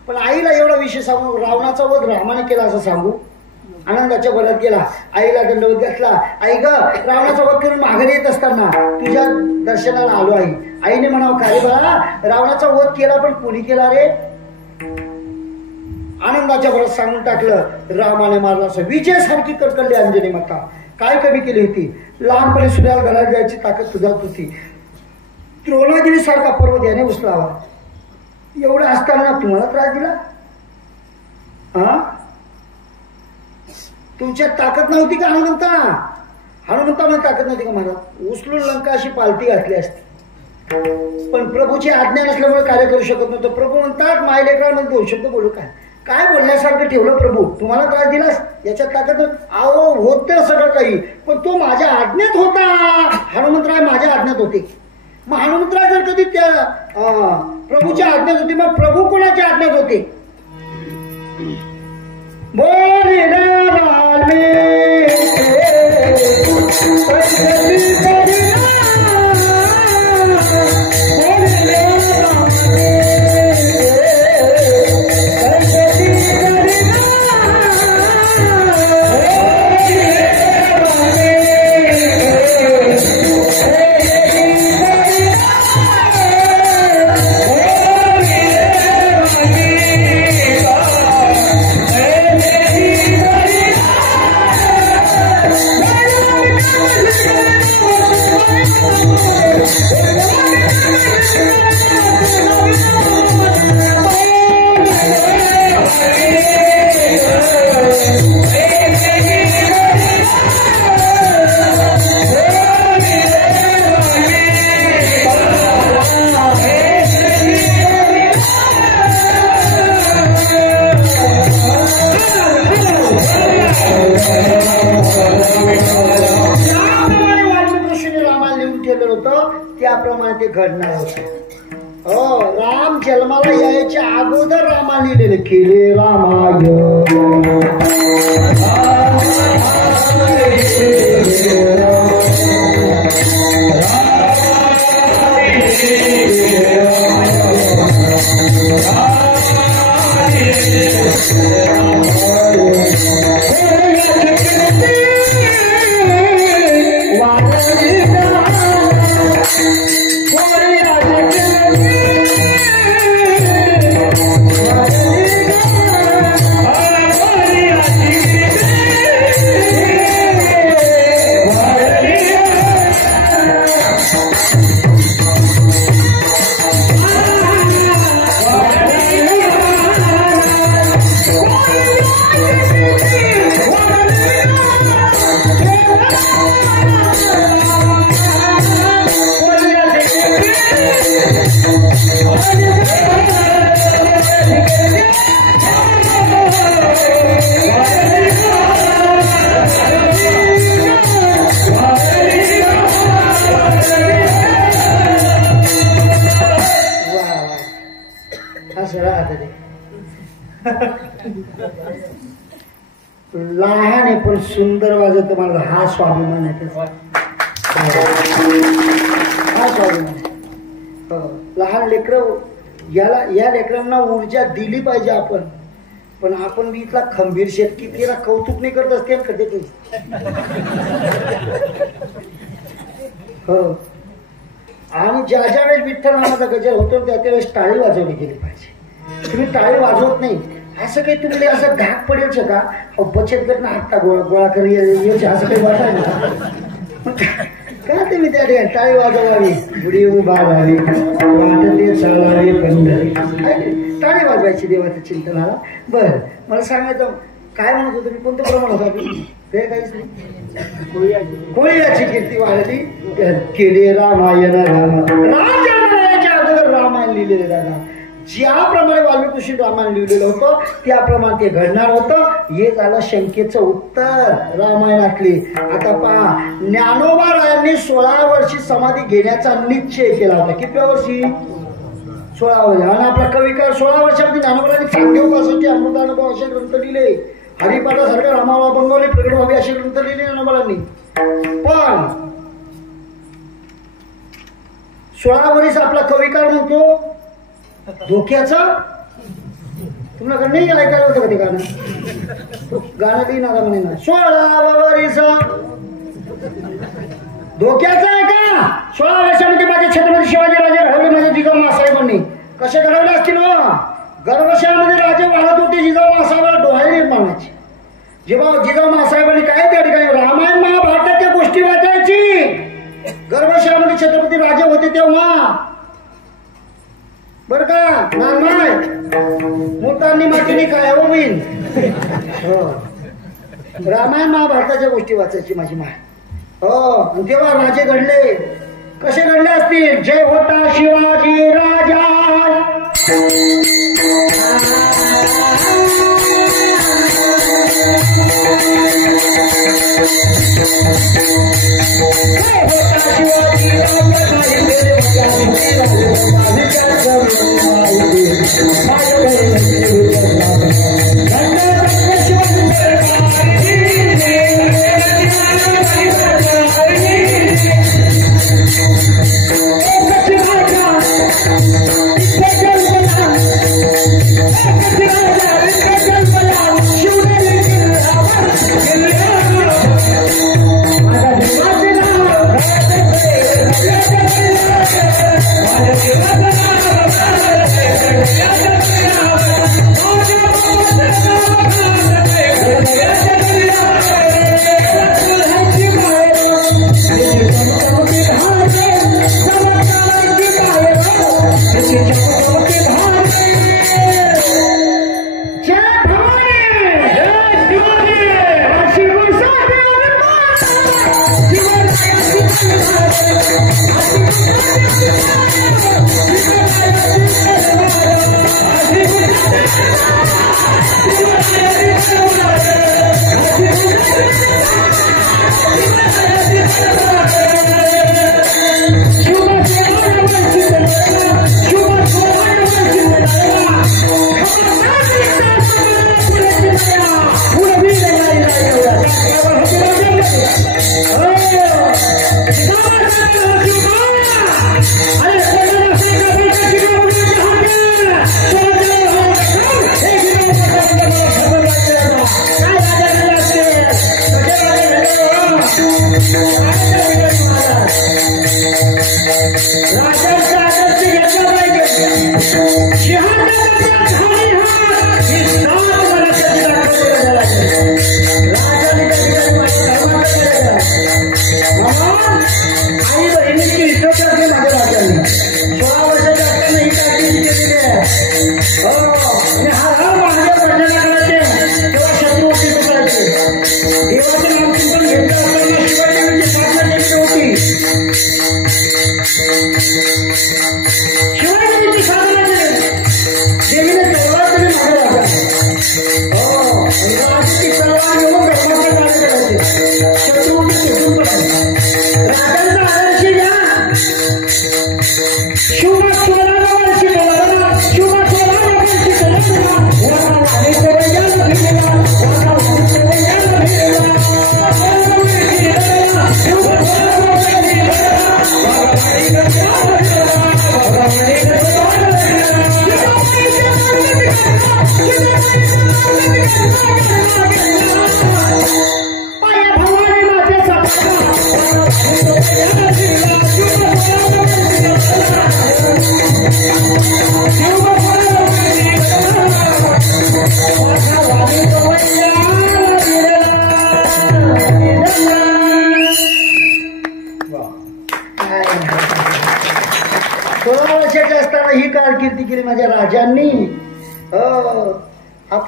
पण आईला एवढा विषय सांगू रावणाचा वध रामाने केला असं सांगू आनंदाच्या भरात गेला. आईला दंडवत घातला. आई ग रावणाचा वध करून माघारी येत असताना तुझ्या दर्शनाला आलो. आईने म्हणावं का रे बाळा रावणाचा वध केला पण कोणी केला रे. आनंदाच्या भरात सांगून टाकलं रामाने मारला असं. विजयासारखी कडकडली अंजनी माता. काय कमी केली होती. लहानपणी सूर्याला घरात जायची ताकद तुझ्यात होती. द्रोणागिरी सारखा पर्वत याने उचलावा. एवढं असताना तुम्हाला त्रास दिला. हा तुमच्यात ताकद नव्हती का हनुमंता. हनुमंतामध्ये ताकद नव्हती का महाराज. उचलून लंका अशी पालती घातली असती. पण प्रभूची आज्ञा नसल्यामुळे कार्य करू शकत नव्हतं. प्रभू म्हणतात मायलेकरांमध्ये 2 शब्द बोलू काय बोलण्यासारखं ठेवलं प्रभू. तुम्हाला त्रास दिलास याच्यात ताकद अहो होतं सगळं काही पण तो माझ्या आज्ञेत होता. हनुमंतराय माझ्या आज्ञेत होते. मग हनुमंतराय जर कधी त्या प्रभूच्या आज्ञेत होती मग प्रभू कोणाच्या आज्ञेत होते. त्याप्रमाणे ते घडणार होते. हो राम जन्माला यायच्या अगोदर रामाने लिहिले केले रामाय लहान आहे पण सुंदर वाजत मला हा स्वाभिमान आहे त्याचा. हा स्वाभिमान लहान लेकरं या लेकरांना ऊर्जा दिली पाहिजे आपण. पण आपण इथला खंबीर शेतकी तिला कौतुक नाही करत असते कधी कधी. हो आणि ज्या ज्या वेळेस विठ्ठल नामाचा गजर होतो त्या त्यावेळेस टाळी वाजवली गेली पाहिजे. तुम्ही टाळी वाजवत नाही असं काही तुम्हाला असं घाक पडेल का? बचत गट ना हात गोळा करी असं काही वाटायला का तुम्ही त्या ठिकाणी टाळी वाजवावी, गुढी उभा राहावी, वाटते चालावे पंढरी, टाळी वाजवायची देवाच्या चिंतनाला. बरं मला सांगायचं काय म्हणत होतं मी, कोणतं प्रमाण होता ते काहीच नाही. कोळीयाची कीर्ती वाढली केले रामायण रामाच्या अगोदर रामायण लिहिलेले दादा. ज्याप्रमाणे वाल्मिकी ऋषी रामायण लिहिलेलं होतं त्याप्रमाणे ते घडणार होतं. हे झालं शंकेचं उत्तर रामायणातली. आता पहा ज्ञानोबा रायांनी 16 वर्षी समाधी घेण्याचा निश्चय केला होता. कितव्या वर्षी? 16 वर्षी. आणि आपला कविकार 16 वर्षामध्ये ज्ञानोबारांनी सांगेवसाठी अमृतानुभव असे ग्रंथ लिहिले, हरिपाठासारखं रामाला बनवले, प्रगट व्हावे असे ग्रंथ लिहिले ज्ञानोबारांनी. पण 16 वर्ष आपला कविकार म्हणतो धोक्याचा. तुम्हाला नाही ऐकायला होतं का ते गाणं? गाणं लिहिणारा म्हणे ना 16 वर्ष धोक्याचा आहे का? 16 वर्षामध्ये माझे छत्रपती शिवाजी राजे घडवले, माझे जिजाऊ मासाहेबांनी. कसे घडवले असतील? गर्भशाळेमध्ये राजे वाढत होते जिजाऊ मासाहेबाला डोहाळे निर्माणाची. जेव्हा जिजाऊ मासाहेबांनी काय त्या ठिकाणी रामायण महाभारताच्या गोष्टी वाचायची. गर्भशाळेमध्ये छत्रपती राजे होते तेव्हा बर का नामाय मोतांनी मातीने काय होईल. रामायण महाभारताच्या गोष्टी वाचायची माझी माय. हो तेव्हा राजे घडले. कसे घडले असतील? जय होता शिवाजी राजा, Thank you.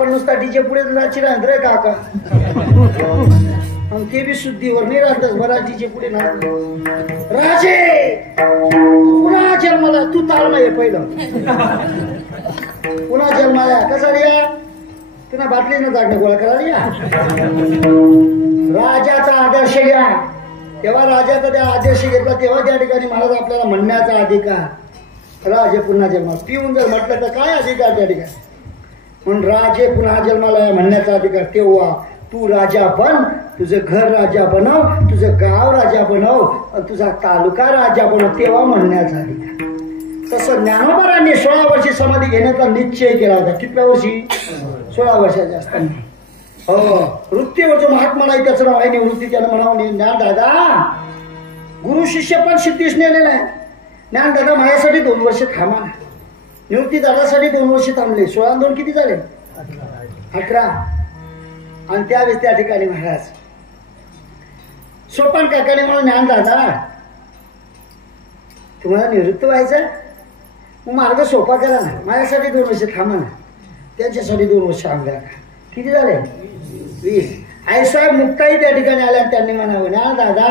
आपण नुसता डीजे पुढे नाची राहत रे काका आणि ते बी शुद्धीवर नाही राहतच बरा डीजे पुढे ना राजे पुन्हा जन्माला तू ताल नाही पहिलं पुन्हा जन्माला कसा रिया तुला बाटलीनं जागणं गोळा करायला या राजाचा आदर्श घ्या तेव्हा राजाचा त्या आदर्श घेतला तेव्हा त्या ठिकाणी महाराज आपल्याला म्हणण्याचा अधिकार राजे पुन्हा जन्माला पिऊन जर म्हटलं तर काय अधिकार त्या ठिकाणी म्हणून राजे पुन्हा जन्माला म्हणण्याचा अधिकार तेव्हा तू राजा बन तुझं घर राजा बनव तुझं गाव राजा बनव तुझा तालुका राजा बनव तेव्हा म्हणण्याचा अधिकार तसं ज्ञानोबारांनी 16 वर्षी समाधी घेण्याचा निश्चय केला होता कितव्या वर्षी 16 वर्षाच्या असताना हो वृत्तीवर महात्मा नाही त्याचं नाव आहे निवृत्ती त्यानं म्हणावं ज्ञान दादा गुरु शिष्य पण सिद्धीश नेलेला आहे ज्ञान दादा माझ्यासाठी 2 वर्ष थांबा निवृत्ती दादासाठी 2 वर्ष थांबले 16 2 किती झाले 18 आणि त्यावेळेस त्या ठिकाणी महाराज सोपान काकाने म्हणून ज्ञान दादा तुम्हाला निवृत्त व्हायचं मग मार्ग सोपा करा ना माझ्यासाठी 2 वर्ष थांबा ना त्यांच्यासाठी 2 वर्ष थांबल्या किती झाले 20 आईसाहेब मुक्ताई त्या ठिकाणी आल्या आणि त्यांनी म्हणावं ना दादा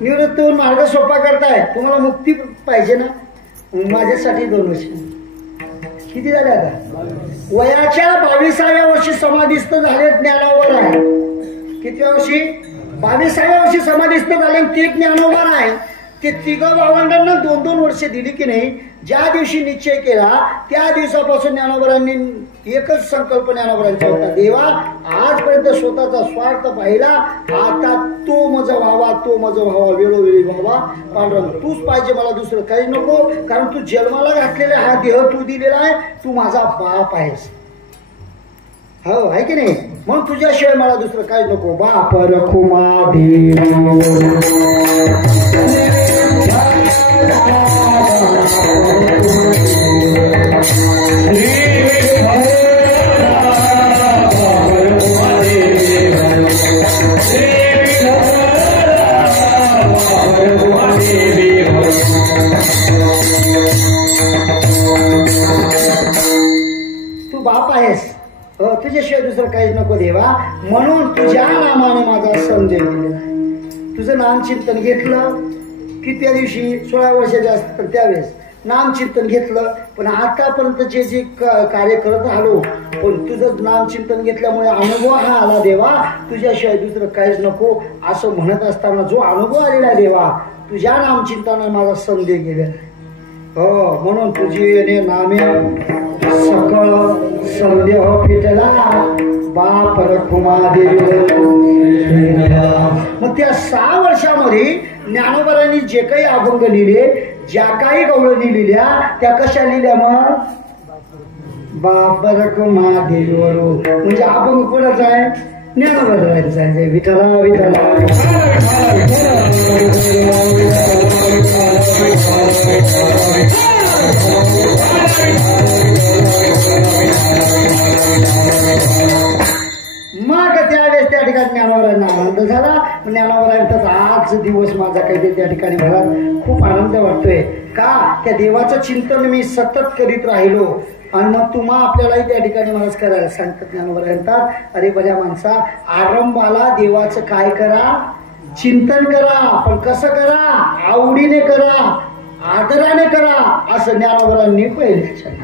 निवृत्त होऊन मार्ग सोपा करताय तुम्हाला मुक्ती पाहिजे ना माझ्यासाठी 2 वर्ष किती झाले आता वयाच्या 22व्या वर्षी समाधिस्थ झाले ज्ञानोबा आहे कितव्या वर्षी 22व्या वर्षी समाधिस्थ झाले ते ज्ञानोबा आहे ते तिघं भावंडांना 2-2 वर्ष दिली की नाही ज्या दिवशी निश्चय केला त्या दिवसापासून ज्ञानोबारांनी एकच संकल्प ज्ञानोबारांचा होता देवा आजपर्यंत स्वतःचा स्वार्थ पाहिला आता तो मजा व्हावा वेळोवेळी व्हावा पांडुरंग तूच पाहिजे मला दुसरं काही नको कारण तू जन्माला घातलेला हा देह तू दिलेला आहे तू माझा बाप आहेस हो आहे की नाही मग तुझ्याशिवाय मला दुसरं काही नको बाप रखुमा तू बाप आहेस तुझ्याशिवाय दुसरं काहीच नको देवा म्हणून तुझ्या नामाने माझा संदेश दिलेला आहे तुझं नामचिंतन घेतलं की त्या दिवशी 16 वर्षाच्या असतात त्यावेळेस नामचिंतन घेतलं पण आतापर्यंत जे कार्य करत आलो पण तुझं नामचिंतन घेतल्यामुळे अनुभव हा आला देवा तुझ्याशिवाय दुसरं काहीच नको असं म्हणत असताना जो अनुभव आलेला देवा तुझ्या नामचिंतनाने माझा संदेश गेलेला हो म्हणून तुझी नामे सकळ संदेह फिटला बाप रखुमा मग त्या 6 वर्षामध्ये ज्ञानोबारांनी जे काही अभंग लिहिले ज्या काही गवळणी लिहिल्या त्या कशा लिहिल्या मग बाप रखुमा देवीवर म्हणजे अभंग कोणाचा आहे ज्ञानोबारांचा आहे विठ्ठला विठ्ठला मग त्यावेळेस त्या ठिकाणी ज्ञानोबारांना आनंद झाला ज्ञानोबारांचा आज दिवस माझा काही त्या ठिकाणी मला खूप आनंद वाटतोय का त्या देवाचं चिंतन मी सतत करीत राहिलो आणि मग तुम्हा आपल्यालाही त्या ठिकाणी मलाच करायला सांगतात ज्ञानोबा म्हणतात अरे बऱ्या माणसा आरंभाला देवाचं काय करा चिंतन करा पण कसं करा आवडीने करा आदराने करा असं ज्ञानोबारांनी पहिले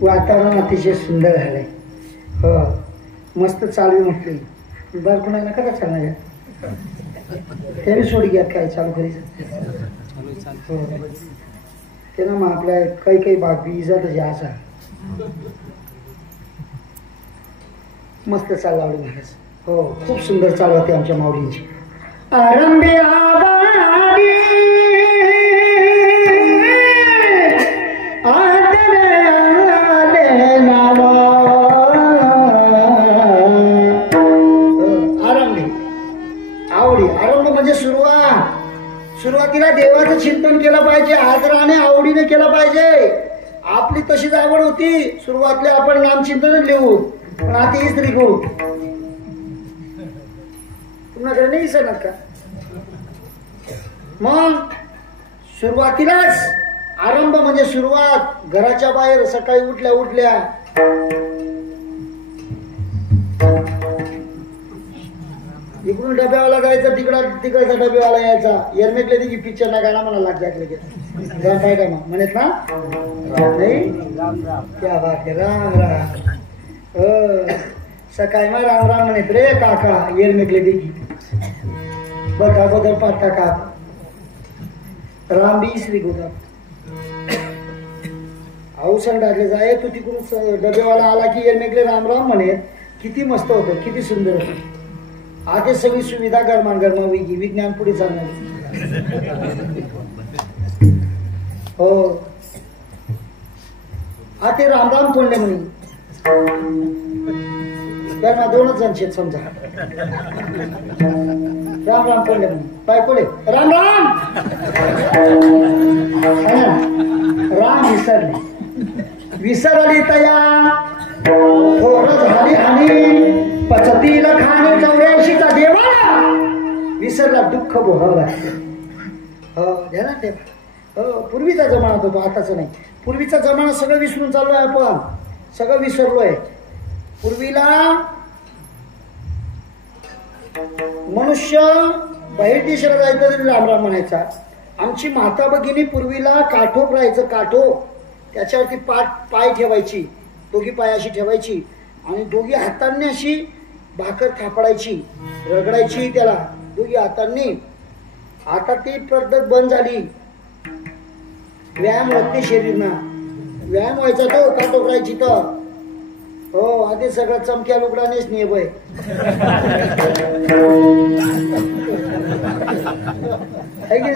वातावरण अतिशय सुंदर झालंय. हो मस्त चालू म्हटली बर कुणा नका का चालणार ते सोड घ्या काय चालू करायचं ते ना मग आपल्या काही काही बाग बी इजात जे असा मस्त चालू आवडी महाराज. हो खूप सुंदर चालू होते आमच्या माऊलींची. आरंभी आबाडी सुरुवातीला देवाचं चिंतन केलं पाहिजे, आदराने आवडीने केलं पाहिजे. आपली तशीच आवड होती सुरुवातीला आपण नामचिंतन लिहू पण आता हीच लिहू तुम्हाला नाही विसरणार का. मग सुरुवातीलाच आरंभ म्हणजे सुरुवात. घराच्या बाहेर सकाळी उठल्या उठल्या इकडून डब्यावाला जायचं तिकडचा डब्यावाला यायचा. एरमेकले की पिक्चर ना गाणं म्हणा लागते काय काय म्हणत ना नाही क्या बात आहे. राम राम सकाळी मग राम राम म्हणत रे काका एरमेकले देखी बघा बदल पाठता का राम बी श्री गोदा औसण टाकले जाय. तू तिकडून डबेवाला आला की एरमेकले राम राम म्हणत. किती मस्त होतं किती सुंदर होतं. आता सगळी सुविधा गरमा वेगळी विज्ञान पुढे चालणार. हो आता रामराम कोंडे म्हणे गरमा दोनच जण शेत समजा राम कोंडे म्हणे पाय कोले राम राम राम विसर आली तया थोर झाली आणि पचतीला खाणे 84चा देवा विसरला दुःख भोगावं लागतं. हो ध्यानात ठेवा. हो पूर्वीचा जमाना होतो आताच नाही. पूर्वीचा जमाना सगळं विसरून चाललोय आपण सगळं विसरलोय. पूर्वीला मनुष्य बाहेर देशाला जायचं तरी रामराम म्हणायचा. आमची माता भगिनी पूर्वीला काठोप राहायचं काठोप त्याच्यावरती पाय ठेवायची दोघी पायाशी ठेवायची आणि दोघी हातांनी अशी भाकर थापडायची रगडायची त्याला दोघी हातांनी. आता ती पद्धत बंद झाली. व्यायाम होत नाही शरीरना. व्यायाम व्हायचा तो काटोप राहायची तर. हो आधी सगळं चमक्या लुगडानेच नेब आहे.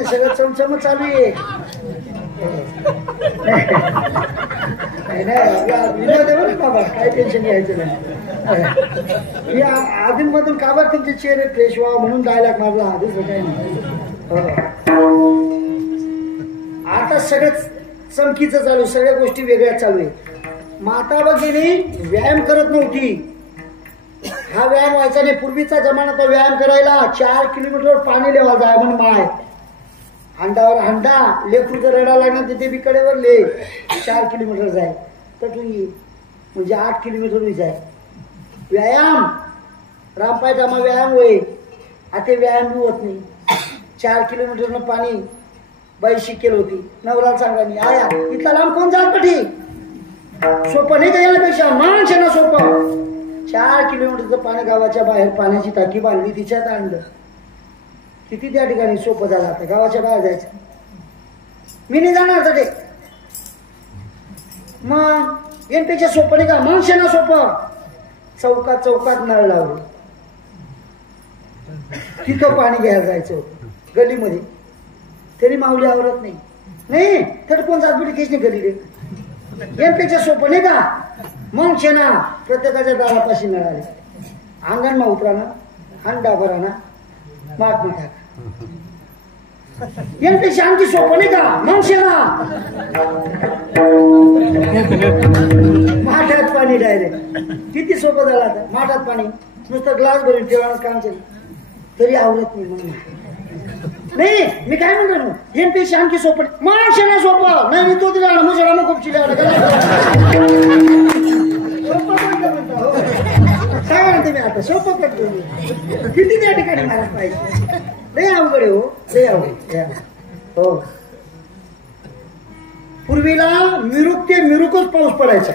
सगळं चमचम चालू आहे. बाबा काय टेन्शन घ्यायचं नाही. या आधीमधून काबर तुमचे चेहरे फ्रेश व्हावं म्हणून डायलॉग मारला आधीच काय नाही. आता सगळं चमकीचं चालू सगळ्या गोष्टी वेगळ्या चालू आहे. माता भगिनी व्यायाम करत नव्हती. हा व्यायाम व्हायचा नाही. पूर्वीचा जमाना तो व्यायाम करायला 4 किलोमीटर पाणी लेवा जाय म्हणून माय हंडावर हंडा लेकरू जर रडा लागणार तिथे बी कडेवर ले 4 किलोमीटर जाय तर तू म्हणजे 8 किलोमीटर जाय. व्यायाम रामपाय जमा व्यायाम होय. आता व्यायाम बी होत नाही. 4 किलोमीटर पाणी बाई शिकेल होती. नवरा सांगा मी आया इथला लांब कोण जात पठी सोपं नाही गेल्यापेक्षा माणसांना सोपं. 4 किलोमीटरचं पाणी गावाच्या बाहेर पाण्याची टाकी बांधली तिच्यात आणलं. किती त्या ठिकाणी सोपं झालं. आता गावाच्या बाहेर जायचं मी नाही जाणार ते. मग यांपेक्षा सोपं नाही का माणसांना सोपं. चौकात नळ लावले, तिथं पाणी घ्यायला जायचं होतं गलीमध्ये, तरी माऊली आवरत नाही तर कोण जातबिडी केस नाही गली रे, यांपेक्षा सोपं नाही का? मग शेणा प्रत्येकाच्या दारापाशी नळ आले, अंगण उतराना, अंडा भराना, माठ टाका, यांपेक्षा आणखी सोपं नाही का? मग शेणा माठात पाणी डायरेक्ट, किती सोपं झालं आता. माठात पाणी नुसतं ग्लास भरून ठेवणार काम केलं तरी आवडत नाही. मग नाही, मी काय म्हणतो ना, यांपेक्षा आणखी सोपं मग शेणा सोपं नाही. तो तिला मुसळा मग खूप चिल्या काय म्हणतो मी आता, सोपं करतो मी. किती त्या ठिकाणी मला पाहिजे, लय अवघड हो, लय अवघड. हो, पूर्वीला मिरुक ते मिरुकच पाऊस पडायचा,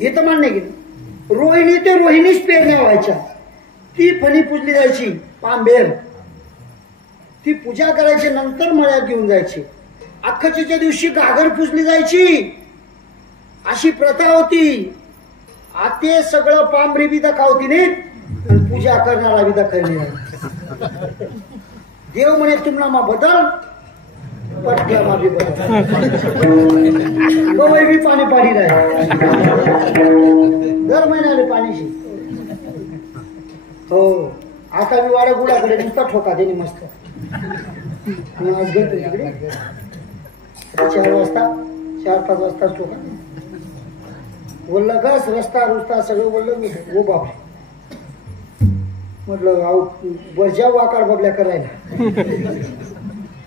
हे तर मान्य गेलं. रोहिणी ते रोहिणीच पेरण्या व्हायच्या, ती फणी पूजली जायची, पांबेर ती पूजा करायची, नंतर मळ्यात घेऊन जायची. अख्खच्या दिवशी घागर पूजली जायची, अशी प्रथा होती. आते सगळं पांबरी बी दाखवती नाही, पूजा करणारा बी दाखवली नाही. देव म्हणे तुम्हाला मा बदल, पट्ट्या मा बी बदल, बी पाणी पाणी राहील, दर महिन्याला पाणीशी. हो, आता मी वाडा गुडाकडे नुसता ठोका देणे मस्त. आज गेलो तिकडे 4 वाजता, 4-5 वाजता ठोका बोललं, गस रस्ता रुस्ता सगळं बोललं मी. ओ बापरे म्हटलं, अहो बजा वाकाड बबल्या करायला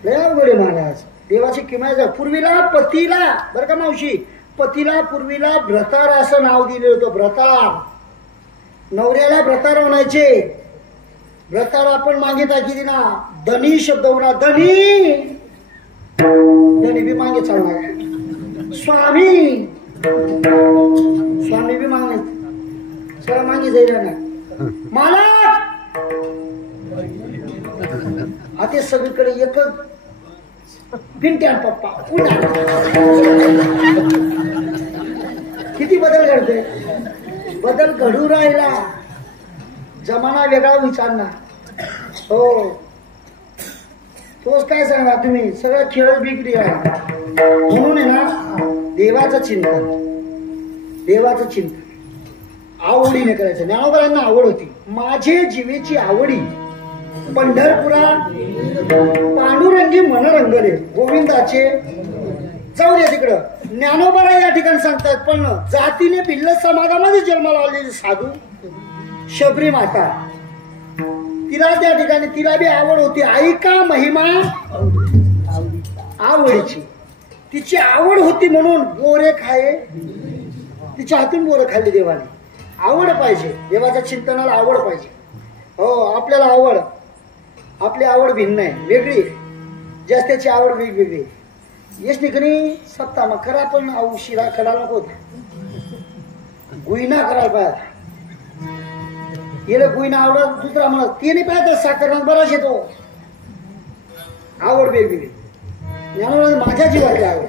लय अवघड आहे महाराज. देवाची किमया. पूर्वीला पतीला, बरं का मावशी, पतीला पूर्वीला भ्रतार असं नाव दिलं होतं. भ्रतार, नवऱ्याला भ्रतार म्हणायचे. भ्रतार आपण मागे टाकी ना, धनी शब्द होणार, धनी धनी बी मागे चालणार, स्वामी स्वामी बी मागे, सगळं मागे जाईल ना. मालक आता सगळीकडे एकच पिंट्यान पप्पा पुन्हा. किती बदल घडते, बदल घडू राहिला, जमाना वेगळा विचारणार. हो, तोच काय सांगा तुम्ही, सगळं खेळ बिगडी आहे. म्हणून आहे ना, देवाचं चिंतन, देवाचं चिंतन आवडीने करायचं. ज्ञानोबांना आवड होती, माझे जीवेची आवडी पंढरपुरा पांडुरंगी मनरंगले गोविंदाचे. जाऊ द्या तिकडं, ज्ञानोबाला या ठिकाणी सांगतात. पण जातीने भिल्ल समाजामध्ये जन्माला आलेली साधू शबरी माता, तिला त्या ठिकाणी तिला बी आवड होती. ऐका महिमा आवडीची, तिची आवड होती म्हणून बोरे खाये, तिच्या हातून बोरं खाल्ली देवाने. आवड पाहिजे, देवाच्या चिंतनाला आवड पाहिजे. हो, आपल्याला आवड, आपली आवड भिन्न आहे, वेगळी, जास्तीची आवड वेगवेगळी. येस निकनी सत्ता मग करा, पण शिरा करायला नको, गुईना करायला पाहिजे. येले गुईना आवडत, दुसरा म्हणत ते नाही पाहिजे, साखर बराच येतो. आवड वेगवेगळी. यामुळे माझ्या जीवातली आवड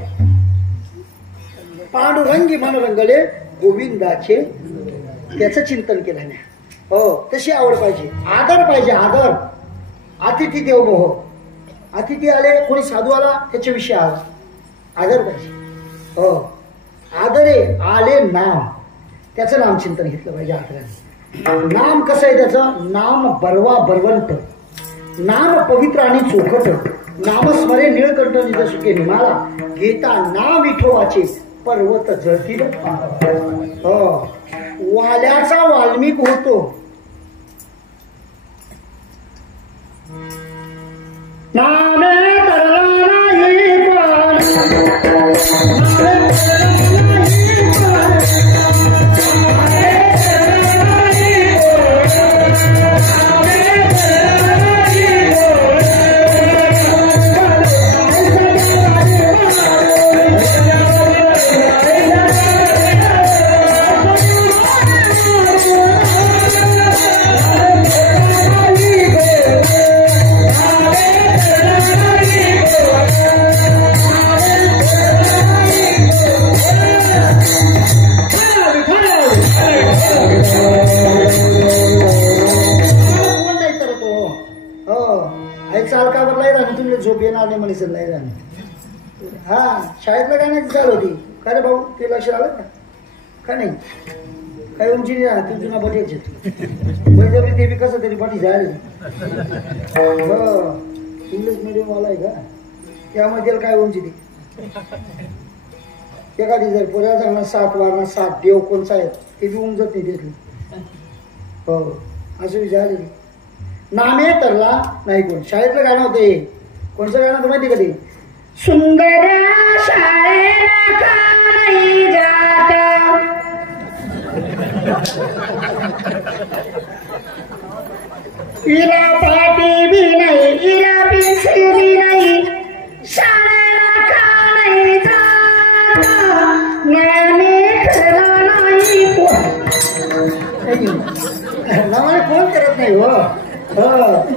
पांडुरंगी मनरंगले गोविंदाचे, त्याचं चिंतन केलं नाही. हो, तशी आवड पाहिजे, आदर पाहिजे, आदर. अतिथी देव मोह, अतिथी आले, कोणी साधू आला, त्याच्याविषयी आदर पाहिजे. हो, आदरे आले नाम, त्याचं नाम चिंतन घेतलं पाहिजे आदराने. नाम कसं आहे त्याचं, नाम बरवा बरवंत, नाम पवित्र आणि चोखट, नामस्मरे निळकंठ निज सुखे निमाला, घेता नाम विठोबाचे पर्वत जळतील. हो, वाल्याचा वाल्मिक होतो, नामे तरला नाही पण गाणे म्हणे सर नाही गाणे. हा शाळेतल्या गाण्याची चाल होती. का रे भाऊ ते लक्ष आलं का नाही? काही उंची नाही तू जुना बटीचे बळजबरी ते बी कसं तरी बटी जायला. हो इंग्लिश मिडियम वाला आहे का त्यामुळे त्याला काय उंची ती एखादी जर पुऱ्या सांगणार 7 वारणा 7 देव कोणचा आहे ते बी उमजत नाही त्यातली. हो असं विचारले नामे तरला नाही कोण. शाळेतलं गाणं होतं हे. कोणचं गाणं होतं माहिती कधी? सुंदर शाळेला का नाही जात इला पाटी बी नाही इला पेन्सिल बी नाही शाळेला का नाही जात नामे तरला नाही कोण. नावाने कोण करत नाही हो.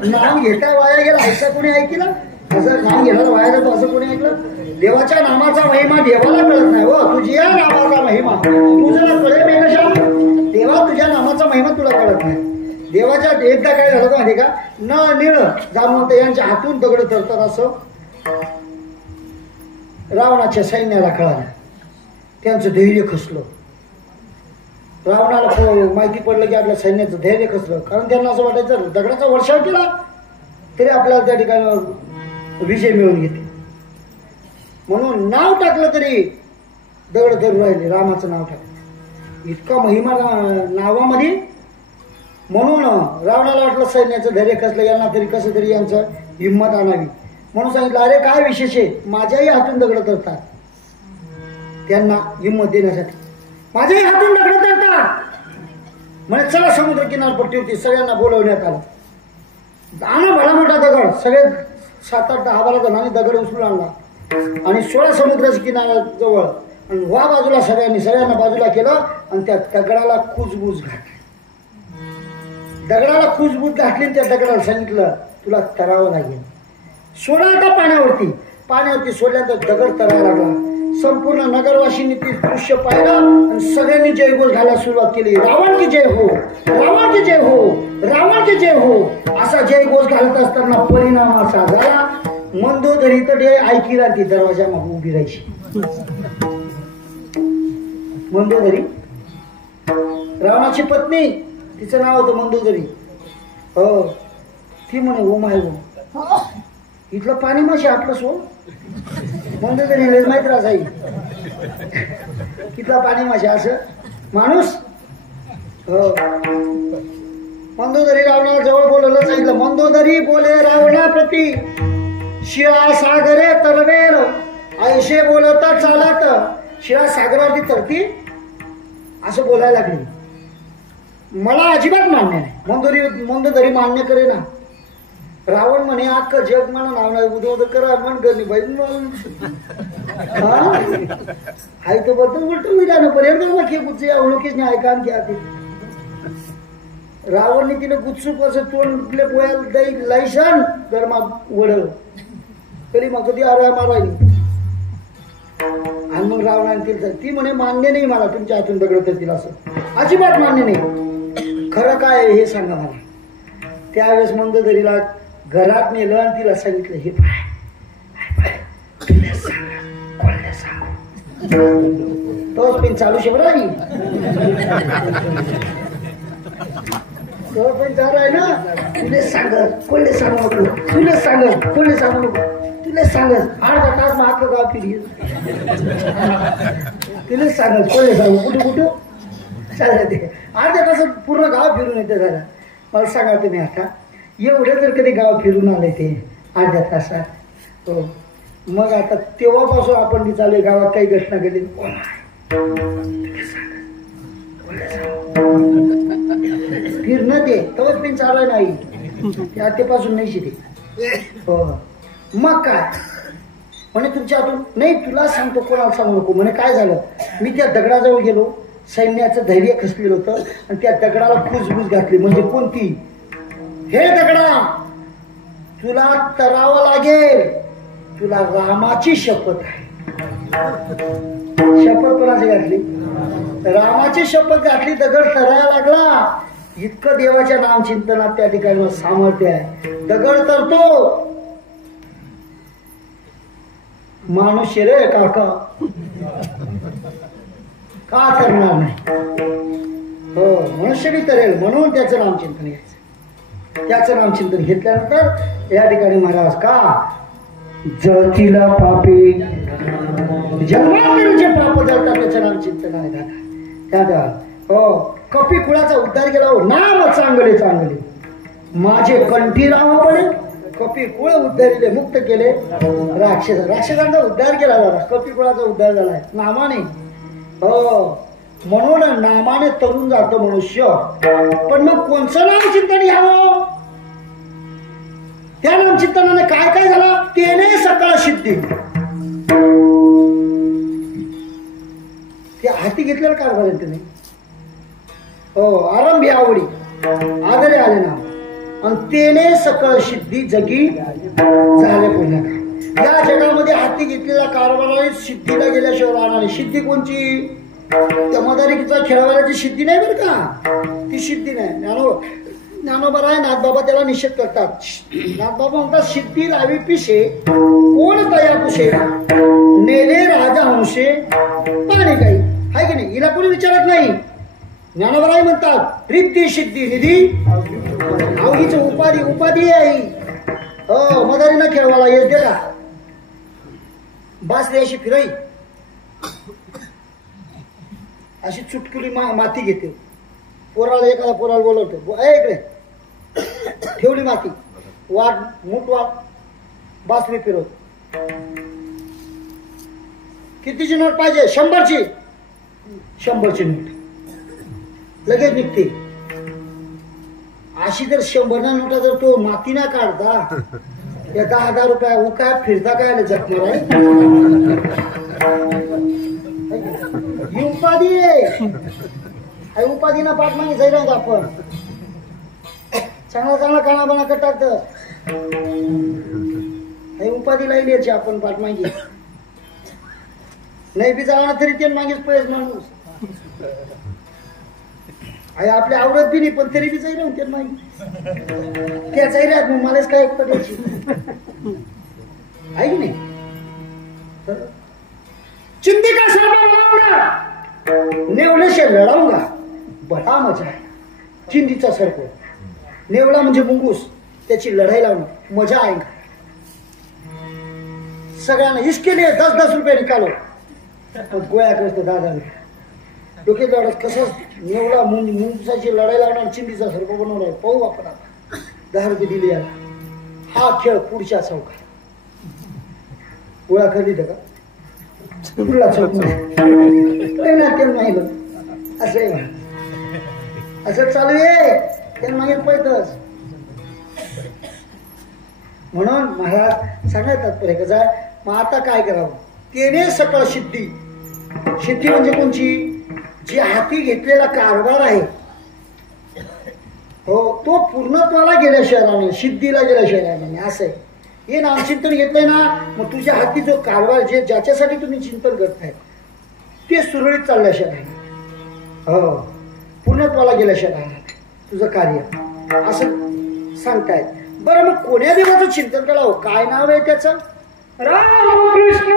नाम घेता वाया गेला असं कोणी ऐकलं? असं नाम घेणार वाया जातो असं कोणी ऐकलं? देवाच्या नामाचा महिमा देवाला कळत नाही हो. तुझ्या नामाचा महिमा तुझ्याला कळे नाही कशा? देवा तुझ्या नामाचा महिमा तुला कळत नाही. देवाच्या एकदा काय झालं माहिती का? न निळ जामवंत यांच्या हातून दगड तरतात असं रावणाच्या सैन्याला कळालं. त्यांचं धैर्य खचलं. रावणाला माहिती पडलं की आपल्या सैन्याचं धैर्य खचलं. कारण त्यांना असं वाटायचं दगडाचा वर्षाव केला तरी आपल्याला त्या ठिकाणी विजय मिळून घेते. म्हणून नाव टाकलं तरी दगड धरून राहिले. रामाचं नाव टाकलं. इतका महिमा नावामध्ये. म्हणून रावणाला वाटलं सैन्याचं धैर्य खचलं यांना तरी कसं तरी यांचं हिंमत आणावी म्हणून सांगितलं अरे काय विशेष आहे? माझ्याही हातून दगड तरतात. त्यांना हिंमत देण्यासाठी माझ्याही हातून दगड तरतात म्हणजे चला समुद्र किनारपट्टी होती. सगळ्यांना बोलवण्यात आलं. आणा भला मोठा दगड. सगळे 7, 8, 10, 12 जणांनी दगड उचलून आणला आणि 16 समुद्राच्या किनाऱ्याजवळ आणि वा बाजूला सगळ्यांना बाजूला केलं आणि त्या दगडाला कुजबूज घातली. दगडाला कुजबूज घातली आणि त्या दगडाला सांगितलं तुला तरावं लागेल. सोडा आता पाण्यावरती सोडल्यानंतर दगड तरायला लागला. संपूर्ण नगरवासींनी ती दृश्य पाहिलं आणि सगळ्यांनी जयघोष घालायला सुरुवात केली. रावण की जय हो, रावण की जय हो, रावण की जय हो असा जयघोष घालत असताना परिणाम असा झाला मंदोदरी तर ऐकी राहती दरवाजा मग उभी राहायची. मंदोदरी रावणाची पत्नी तिचं नाव होतं मंदोदरी. हो ती म्हणे हो माय हो इथलं पाणी माशी आपलं सोड. मंदोदरी माहित राहायची इथला पाणी माशा असं माणूस. हो मंदोदरी रावणाला जवळ बोलवलं सांगितलं मंदोदरी बोले रावणाप्रती शिळा सागरे तरवेर ऐशे बोलता चालत. शिळा सागरावरती तरती असं बोलायला लागली. मला अजिबात मान्य नाही. मंदोदरी मान्य करे ना. रावण म्हणे अख्खं जग मला नाव नाही उदो करा म्हण करणी पाहिजे. आई तो बद्दल उलट विधान पर्यंत गुच्छ अवलोकीच नाही ऐकान की आधी रावणने तिने गुच्छूक असं तोंड पोयाला दही लायसन गरमा वडल तरी मग कधी आरा मारायली. आणि मग रावणाने तिला ती म्हणे मान्य नाही मला तुमच्या हातून दगड करतील असं अजिबात मान्य नाही. खरं काय हे सांगा मला. त्यावेळेस मंदोदरीला घरात नेलं आणि तिला सांगितलं हे पाय तोच पेन चालू शे बरं तो पण चालू आहे ना. तुले सांगत कोल्हे सांगू नको तुले सांगत कोल्हे सांगू नको तुले सांगत 8 तास मग आपलं गाव फिरी तुले सांगत कोल्हे सांगू कुठं चालत ते 8 तासात पूर्ण गाव फिरून येते. जरा मला सांगा तुम्ही आता एवढे जर कधी गाव फिरून आले ते 8 तासात. हो मग आता तेव्हापासून आपण बी चालू गावात काही घटना घडली फिरणं ते तवच पण चालू नाही ते आतेपासून नाही शिके. हो मग काय म्हणे तुमच्या हातून नाही तुला सांगतो कोणाला सांगू नको म्हणे. काय झालं मी त्या दगडाजवळ गेलो सैन्याचं धैर्य खचलेलं होतं आणि त्या दगडाला कुजबूज घातली. म्हणजे कोणती? हे दगडा तुला तरावं लागेल. तुला रामाची शपथ आहे. शपथ कोणाची घातली? रामाची शपथ घातली. दगड तरायला लागला. इतकं देवाच्या नामचिंतनात त्या ठिकाणी सामर्थ्य आहे. दगड तरतो माणूस रे काका का करणार नाही हो मनुष्य बी करेल म्हणून त्याचं नामचिंतन घ्यायचं त्याचं नामचिंतन घेतल्यानंतर या ठिकाणी महाराज का जळतीला पापी जन्मांतरीचे पाप जळतात त्याचं नामचिंतनाने दादा हो कपी कुळाचा उद्धार केला हो नाम चांगले चांगले माझे कंठी रामापणे कपी कुळ उद्धारिले मुक्त केले राक्षसांचा उद्धार केला झाला कपी कुळाचा उद्धार झालाय नामाने हो म्हणून नामाने तरुण जातं मनुष्य पण मग कोणचं नामचिंतन घ्यावं त्या नामचिंतनाने काय काय झालं तेने सकळ सिद्धी ते हाती घेतलेलं कारभार तुम्ही हो आरंभी आवडी आदरे आले नाम आणि तेने सकळ सिद्धी जगी झाले पहिल्या या जगामध्ये हाती घेतलेला कारभार सिद्धीला गेल्याशिवाय राहणार नाही सिद्धी कोणची त्या मदारिकीचा खेळवायची सिद्धी नाही बरं का ती सिद्धी नाही ज्ञानोबा आहे नाथबाबा त्याला निषेध करतात नाथबाबा म्हणतात सिद्धी लावी पिशे कोण तया पुशे नेले राजा हंशे पाणी काही आहे की नाही हिला कोणी विचारत नाही ज्ञानोबा म्हणतात रिद्धी सिद्धी निधी आवडीच उपाधी आहे हो मदारीनं खेळवायला येस दे का बास दे अशी फिराई अशी चुटकुली माती घेते पोराला एखादा पोराला बोलवतो इकडे ठेवली माती वाट मूठ वाट बासरी फिरवत कितीची नोट पाहिजे 100ची 100ची नोट लगेच निघते अशी जर 100 नोटा जर तो माती ना काढता या 10,000 रुपये उकाय फिरता काय जखमार ही उपाधी आहे उपाधीना पाठ मागे जाईल आपण चांगला चांगला काना बना टाकत उपाधी लाईन यायची आपण पाठ मागे नाही बी जावा तरी ते मागेच पैस माणूस आहे आपल्या आवडत बी नाही पण तरी बी जाईल ते मागे त्या जाईल मग मलाच काय पडायची आहे की नाही चिंतिका नेवले से लढाऊंगा बडा मजा आहे चिंदीचा सर्प नेवला म्हणजे मुंगूस त्याची लढाई लावणं मजा आहे का सगळ्यांना इसके लिए 10-10 रुपये निकालो गोळ्या करतो 10,000 रुपये डोके लढत कसं नेवला मुंगूसाची लढाई लावणार चिंदीचा सर्प बनवणार पाहू आपण आता 10 रुपये दिले याला हा खेळ पुढच्या चौकात गोळा खरेदी का पुढला चौक नाही असं चालू आहे त्यांना मागे पळतच म्हणून महाराज सांगतात तात्पर्य कसं मग आता काय करावं तेने सकळ सिद्धी सिद्धी म्हणजे कोणची जी हाती घेतलेला कारभार आहे हो तो पूर्णत्वाला गेल्याशिवाय राहणार सिद्धीला गेल्याशिवाय राहणार नाही असं आहे हे नामचिंतन घेतलंय ना मग तुझ्या हाती जो कारभार जे ज्याच्यासाठी तुम्ही चिंतन करताय ते सुरळीत चालल्याशिवाय राहणार हो पूर्णत्वाला गेल्याशिवाय राहणार तुझं कार्य असं सांगतायत बरं मग कोण्या देवाचं चिंतन करावं काय नाव आहे त्याचं रामकृष्ण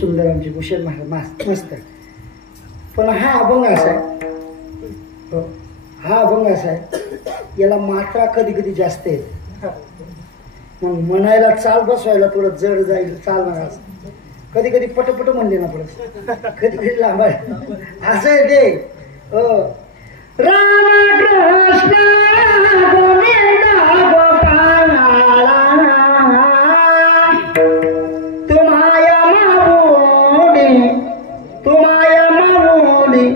सुंदर आमचे भूषण महाराज मस्त. पण हा अभंग असा आहे, हा अभंग असा आहे, याला मात्रा कधी कधी जास्त आहे. मग म्हणायला चाल बसवायला थोडं जड जाईल, चालणार असं. कधी कधी पटपट म्हणले ना पडत, कधी कधी लांब असं आहे ते. राम कृष्ण गोविंद गोपाल तुम्हाया माऊली, तुम्हाया माऊली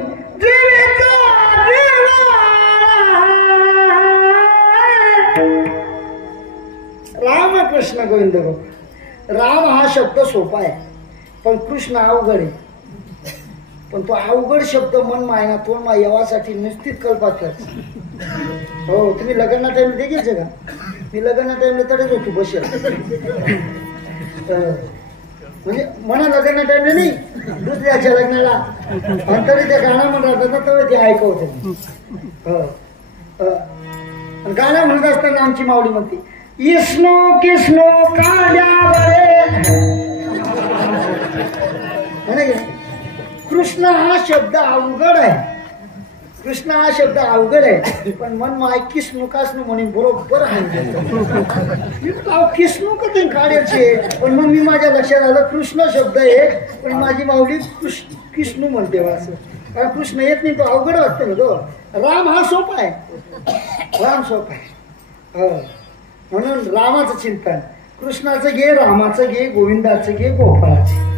राम कृष्ण गोविंद गोपाल. राम हा शब्द सोपा आहे, पण कृष्ण अवघड आहे. पण तो अवघड शब्द मन मायना तोंड मा यावासाठी नुसतीच कल्पात कर. हो, तुम्ही लग्ना टाइम देखील का? मी लग्ना टाइमला तडेच होतो बसेल, म्हणजे म्हणा लग्ना टाइमला नाही, दुसऱ्याच्या लग्नाला. आणि तरी ते गाणं म्हणत ना तेव्हा ते ऐकवते. गाणं म्हणत असताना आमची माऊली म्हणते, इष्णू किष्णू म्हणे. कृष्ण हा शब्द अवघड आहे, कृष्ण हा शब्द अवघड आहे, पण मन माय किष्णू काष्णू म्हणे बरोबर आहे. किष्णू कधी काढायचे, पण मग मी माझ्या लक्षात आलं कृष्ण शब्द आहे, पण माझी माऊली किष्णू म्हणते असं. कारण कृष्ण येत नाही, तो अवघड वाटतं ना तो. राम हा सोपा आहे, राम सोपा आहे. म्हणून रामाचं चिंतन, कृष्णाचं घे, रामाचं घे, गोविंदाचं घे, गोपाळाचे.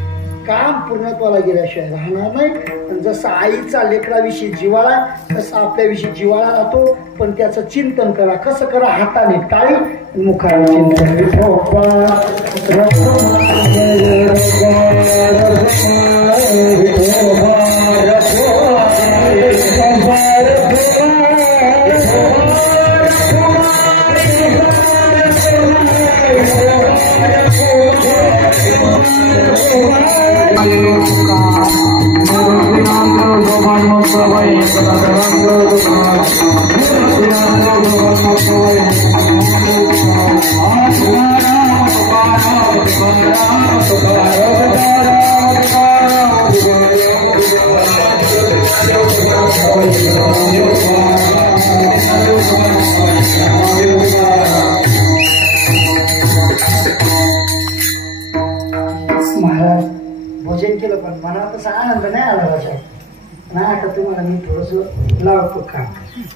काम पूर्णत्वाला गेल्याशिवाय राहणार नाही. आणि जसं आईचा लेकराविषयी जिव्हाळा, तसं आपल्याविषयी जिव्हाळा राहतो. पण त्याचं चिंतन करा. कसं करा? हाताने टाळी, मुखाने चिंतन. महाराज भोजन केलं, पण मला तसा आनंद नाही आला भाषा ना. आता तुम्हाला मी थोडस लावतो का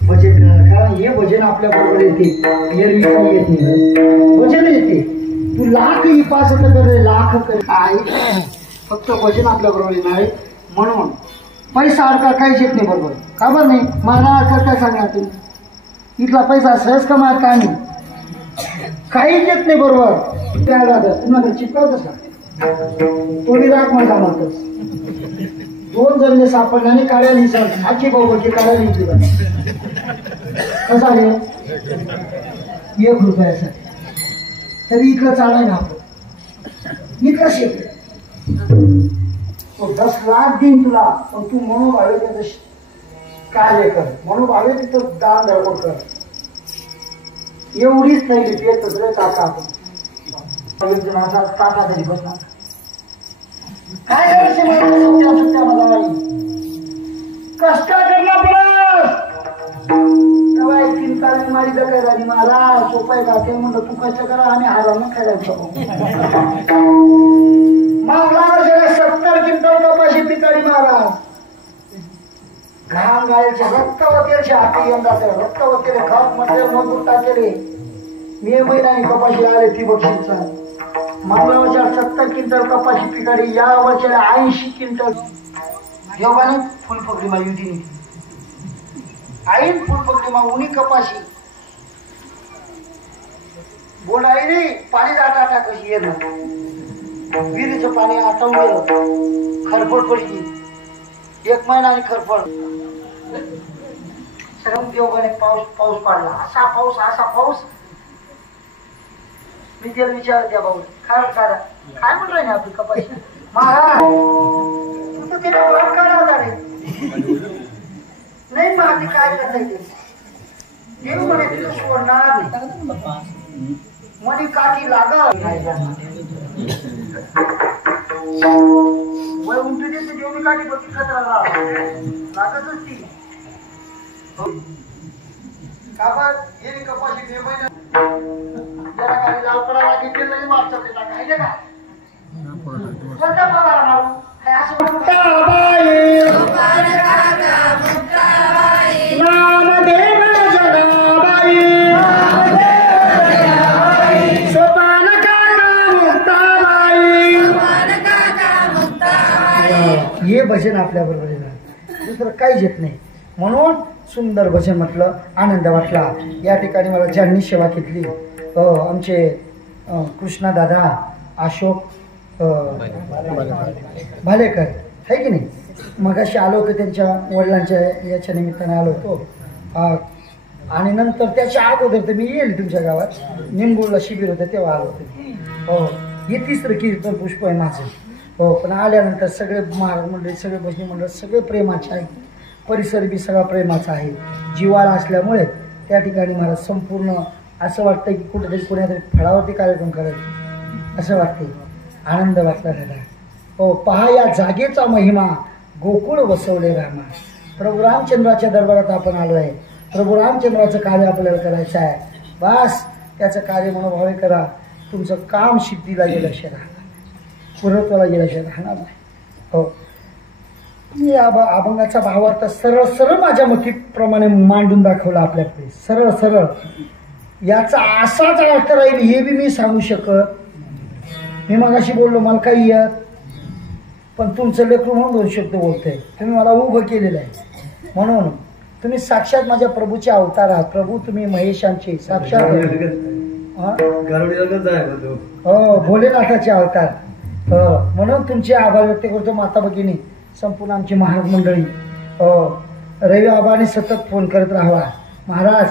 भजन करायला, कारण हे भजन आपल्या बरोबर येते, एरवी काही येत नाही. भजन येते, तू लाख इपास कर, लाख कर, फक्त भजन आपल्या बरोबर येणार आहे. म्हणून पैसा अडका काहीच येत नाही बरोबर. का बरं नाही? मला काय सांगणार तुम्ही? इथला पैसा सहज कमाल काय नाही, काहीच येत नाही बरोबर. काय जातं तुम्हाला चिपकावतच का? तोडी राख माझा म्हणतोस. 2 जण सापडल्याने काळ्या लिहितात, आखी बाबा काळ्या लिहिली कसा रे 1 रुपयासाठी. तरी इकडं चालाय ना आपण, इकडं शेत तो 10 लाख देईन तुला, पण तू मनोभावे त्याचं कार्य कर, मनोभावे तिथं दान धर्म कर. एवढीच नाही पेट रे टाका आपण. टाका तरी बसला काय करायचं मला कष्ट करणार पडत. 3 तारीख मारी दर आणि मला सोपाय गाते म्हणलं तू कष्ट करा आणि हारावं खायचं. मागला 70 क्विंटल कपाशी पिकाळी महाराज. घाम गायचे रक्त वगैरे हाती यंदा रक्त वगैरे खत मटेरियल मजूर टाकेले. मे महिन्याने कपाशी आले ती बक्षीचा. मागल्या वर्षात 70 क्विंटल कपाशी पिकाळी, या वर्षाला 80 क्विंटल. योगाने फुलपकडी मा युती आईन फुलपकडी मा उनी कपाशी बोल आई नाही. पाणी टाटा कशी येणं, विहिरीचं पाणी आटवून गेलं, खरफड पडली. 1 महिना आणि खरफड. सगळं देवगाने पाऊस पाडला. असा पाऊस मी त्याला विचारत त्या भाऊ काय म्हणून राहिले आपली कपाशी महाराज तू तर तिला वर करा रे. नाही मग ते काय करायचं देव म्हणे तिला सोडणार नाही. म्हणे काठी लागा बत्ती काठी बत्ती खतरा लागतच ती काबर हे कपाशी मे महिना जरा काही लावकडा लागितले नाही मागच्या वेळेला काही नाही का कोणता पगार मारू काय असं मुक्ताबाई नामदेव जगाबाई सोपान काका मुक्ताबाई हे भजन आपल्या बरोबर येणार दुसरं काहीच येत नाही म्हणून सुंदर भजन म्हटलं आनंद वाटला या ठिकाणी मला ज्यांनी सेवा केली आमचे कृष्णा दादा अशोक भालेकर आहे की नाही मगाशी आलो होतो त्यांच्या वडिलांच्या याच्या निमित्ताने आलो होतो आणि नंतर त्याच्या अगोदर तर मी येईल तुमच्या गावात निंबूरला शिबिर होतं तेव्हा आलो होतो हो हे तिसरं कीर्तन पुष्प आहे माझं हो पण आल्यानंतर सगळे महाराज मंडळी सगळे भजनी मंडळ सगळे प्रेमाचे आहे परिसर बी सगळा प्रेमाचा आहे जीवाला असल्यामुळे त्या ठिकाणी मला संपूर्ण असं वाटतं की कुठेतरी कोणातरी फळावरती कार्यक्रम करायचे असं वाटते आनंद वाटला दादा हो पहा या जागेचा महिमा गोकुळ वसवले रामा प्रभू रामचंद्राच्या दरबारात आपण आलो आहे प्रभू रामचंद्राचं कार्य आपल्याला करायचं आहे बस त्याचं कार्य मनोभावे करा तुमचं काम सिद्धीला गेल्याशिवाय राहणार पूर्णत्वाला गेल्याशिवाय राहणार नाही हो मी अभंगाचा भावार्थ सरळ सरळ माझ्या मतीप्रमाणे मांडून दाखवला आपल्याकडे सरळ सरळ याचा असाच अर्थ राहील हे बी मी सांगू शकत मी मगाशी बोललो मला काही येत पण तुमचं लेकरू म्हणून 2 शब्द बोलतोय तुम्ही मला उभं केलेलं आहे म्हणून तुम्ही साक्षात माझ्या प्रभूचे अवतार आहात प्रभू तुम्ही महेशांचे साक्षात हो भोलेनाथाचे अवतार म्हणून तुमचे आभार व्यक्त करतो माता भगिनी संपूर्ण आमची महाराज मंडळी रवी आबाने सतत फोन करत राहावा महाराज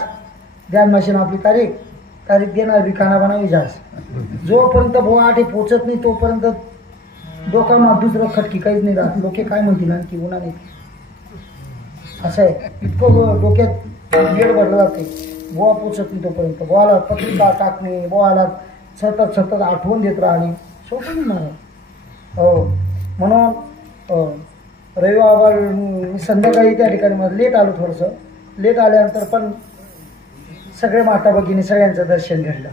ध्यान मशीन आपली तारीख देणार बी खाना बनावी जास जोपर्यंत बोआटे पोचत नाही तोपर्यंत डोकामात दुसरं खटकी काहीच नाही राहत लोके काय म्हणतील आणखी गुन्हा नाही असं आहे इतकं डोक्यात वेळ भरला जाते बोआ पोचत नाही तोपर्यंत बोआला पत्रिका टाकणे बोआला सतत आठवण देत राहणे सोपं नाही मला हो म्हणून रविवार संध्याकाळी त्या ठिकाणी मला लेट आलो थोडंसं लेट आल्यानंतर पण सगळे माता भगिनी सगळ्यांचं दर्शन घडलं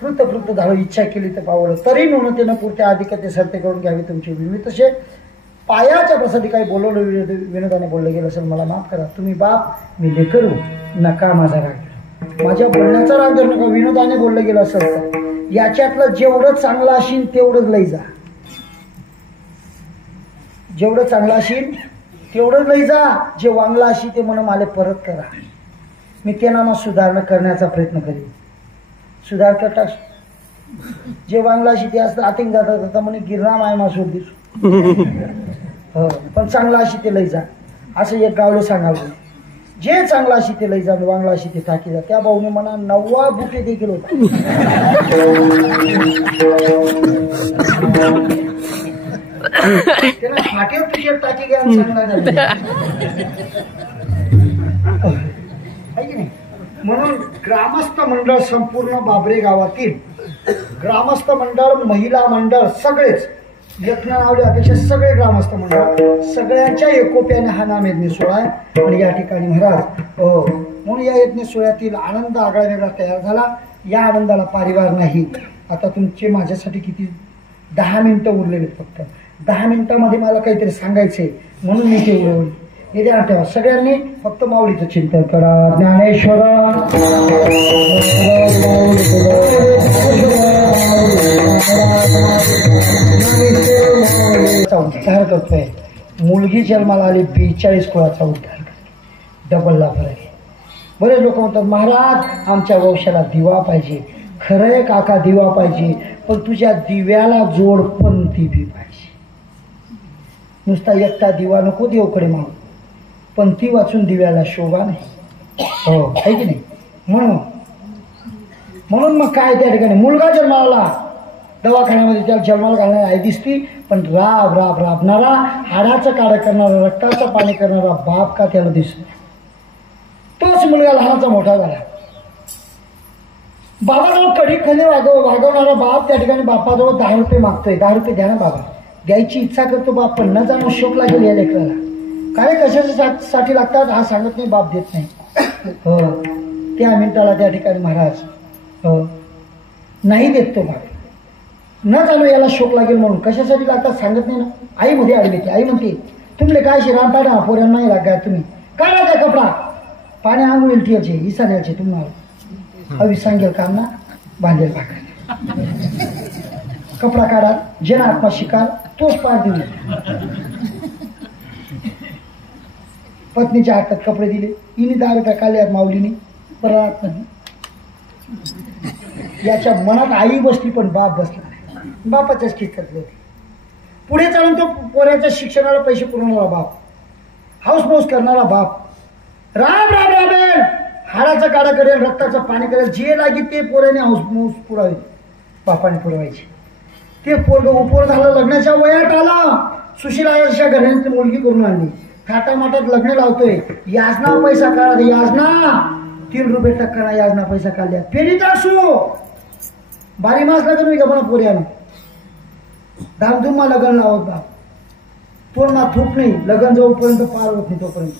कृत झालं इच्छा केली तर पावलं तरी न्यूनतेनं पुरत्या अधिकते सरते करून घ्यावी तुमची मी तसे पायाच्या प्रसादी काही बोलवलं विनोदाने बोललं गेलं असेल मला माफ करा तुम्ही बाप मी लेकरू नका माझा राग माझ्या बोलण्याचा राग धरू नका विनोदाने बोललं गेलं असेल तर याच्यातलं जेवढं चांगलं असेल तेवढंच लई जा जेवढं चांगलं असेल तेवढंच लई जा जे वांगलं असेल ते म्हणून मला परत करा मी ते नामा सुधारणा करण्याचा प्रयत्न करेन सुधार करता जे वांगला अशी ते असतं आतिंग जातात म्हणे गिरनाम आहे मासूर दिसू हो पण चांगला अशी ते लई जा असं एक गावलं सांगावं जे चांगला अशी ते लई जा वांगला अशी ते टाकी जा त्या भाऊने म्हणा 9 बुके देखील होता त्याला फाटेव तुझ्या टाकी घ्या चांगला झाला आहे की नाही म्हणून ग्रामस्थ मंडळ संपूर्ण बाबरे गावातील ग्रामस्थ मंडळ महिला मंडळ सगळेच यत्न नावले अपेक्षा सगळे ग्रामस्थ मंडळ सगळ्यांच्या एकोप्याने हा नाम यज्ञ सोहळा आहे आणि या ठिकाणी महाराज म्हणून या यज्ञ सोहळ्यातील आनंद आगळा वेगळा तयार झाला या आनंदाला पारिवार नाही आता तुमचे माझ्यासाठी किती 10 मिनिटं उरलेले फक्त 10 मिनिटांमध्ये मला काहीतरी सांगायचंय म्हणून मी ते उरवले हे ध्यान ठेवा सगळ्यांनी फक्त माऊलीचं चिंतन करा ज्ञानेश्वरा उद्धार करतोय मुलगी जन्माला आली 42 कुळाचा उद्धार डबलला फरक आहे बरेच लोक म्हणतात महाराज आमच्या वंशाला दिवा पाहिजे खरंय काका दिवा पाहिजे पण तुझ्या दिव्याला जोड पंथी बी पाहिजे नुसता एकटा दिवा नको देवकडे मागू पंथी वाचून दिव्याला शोभा नाही हो आहे की नाही म्हणून मग काय त्या ठिकाणी मुलगा जन्माला दवाखान्यामध्ये त्याला जन्माला घालणारी आई दिसती पण राबणारा हाडाचं काढा करणारा रक्ताचं पाणी करणारा बाप का त्याला दिसतो तोच मुलगा लहानाचा मोठा झाला बाबाजवळ कडी खाली वागवणारा बाप त्या ठिकाणी बापाजवळ 10 रुपये मागतोय 10 रुपये द्या ना बाबा द्यायची इच्छा करतो बाप, पण न जाणून शोक लागेल या लेकराला. काय कशासाठी लागतात हा सांगत नाही, बाप देत नाही. हो त्या मिनिटाला त्या ठिकाणी महाराज हो नाही देत तो बाप, न जाणू याला शोक लागेल म्हणून. कशासाठी लागतात सांगत नाही ना. आई मध्ये आली होती. आई म्हणते तुमले काय शिराम पाडा पोऱ्यांना नाही लागा, तुम्ही काढा त्या कपडा पाणी आंघोळील ठेवायचे इसान्याचे तुम्हाला हवी सांगेल काम ना बांधेल भाकरी. कपडा काढा जेना आत्मा शिकार तोच पार दिले. पत्नीच्या हातात कपडे दिले, हिने 10 रुपये काढले माऊलीने परत आतमध्ये. याच्या मनात आई बसली पण बाप बसला नाही. बापाच्याच ठिकाणी होती. पुढे चालून तो पोऱ्याच्या शिक्षणाला पैसे पुरवणारा बाप, हाऊस मौस करणारा बाप, राम राम रामेल हाडाचा काढा करेल, रक्ताचं पाणी करेल, जे लागेल ते पोऱ्याने हाऊस मौस पुरावे बापाने पुरवायचे. ते पोरग उपोर झालं, लग्नाच्या वयात आला, सुशिलाच्या घराने मुलगी करून आणली. थाटामाटात लग्न लावतोय, याजना पैसा काढा, याजना 3 रुपये टक्का याजना पैसा काढल्या. फेरी टाकसू बारी मास लग्न मी गमना पोऱ्यानं धामधूममा लग्न लावत बाप. तोंडमा थूक नाही, लग्न जोपर्यंत पार होत नाही तोपर्यंत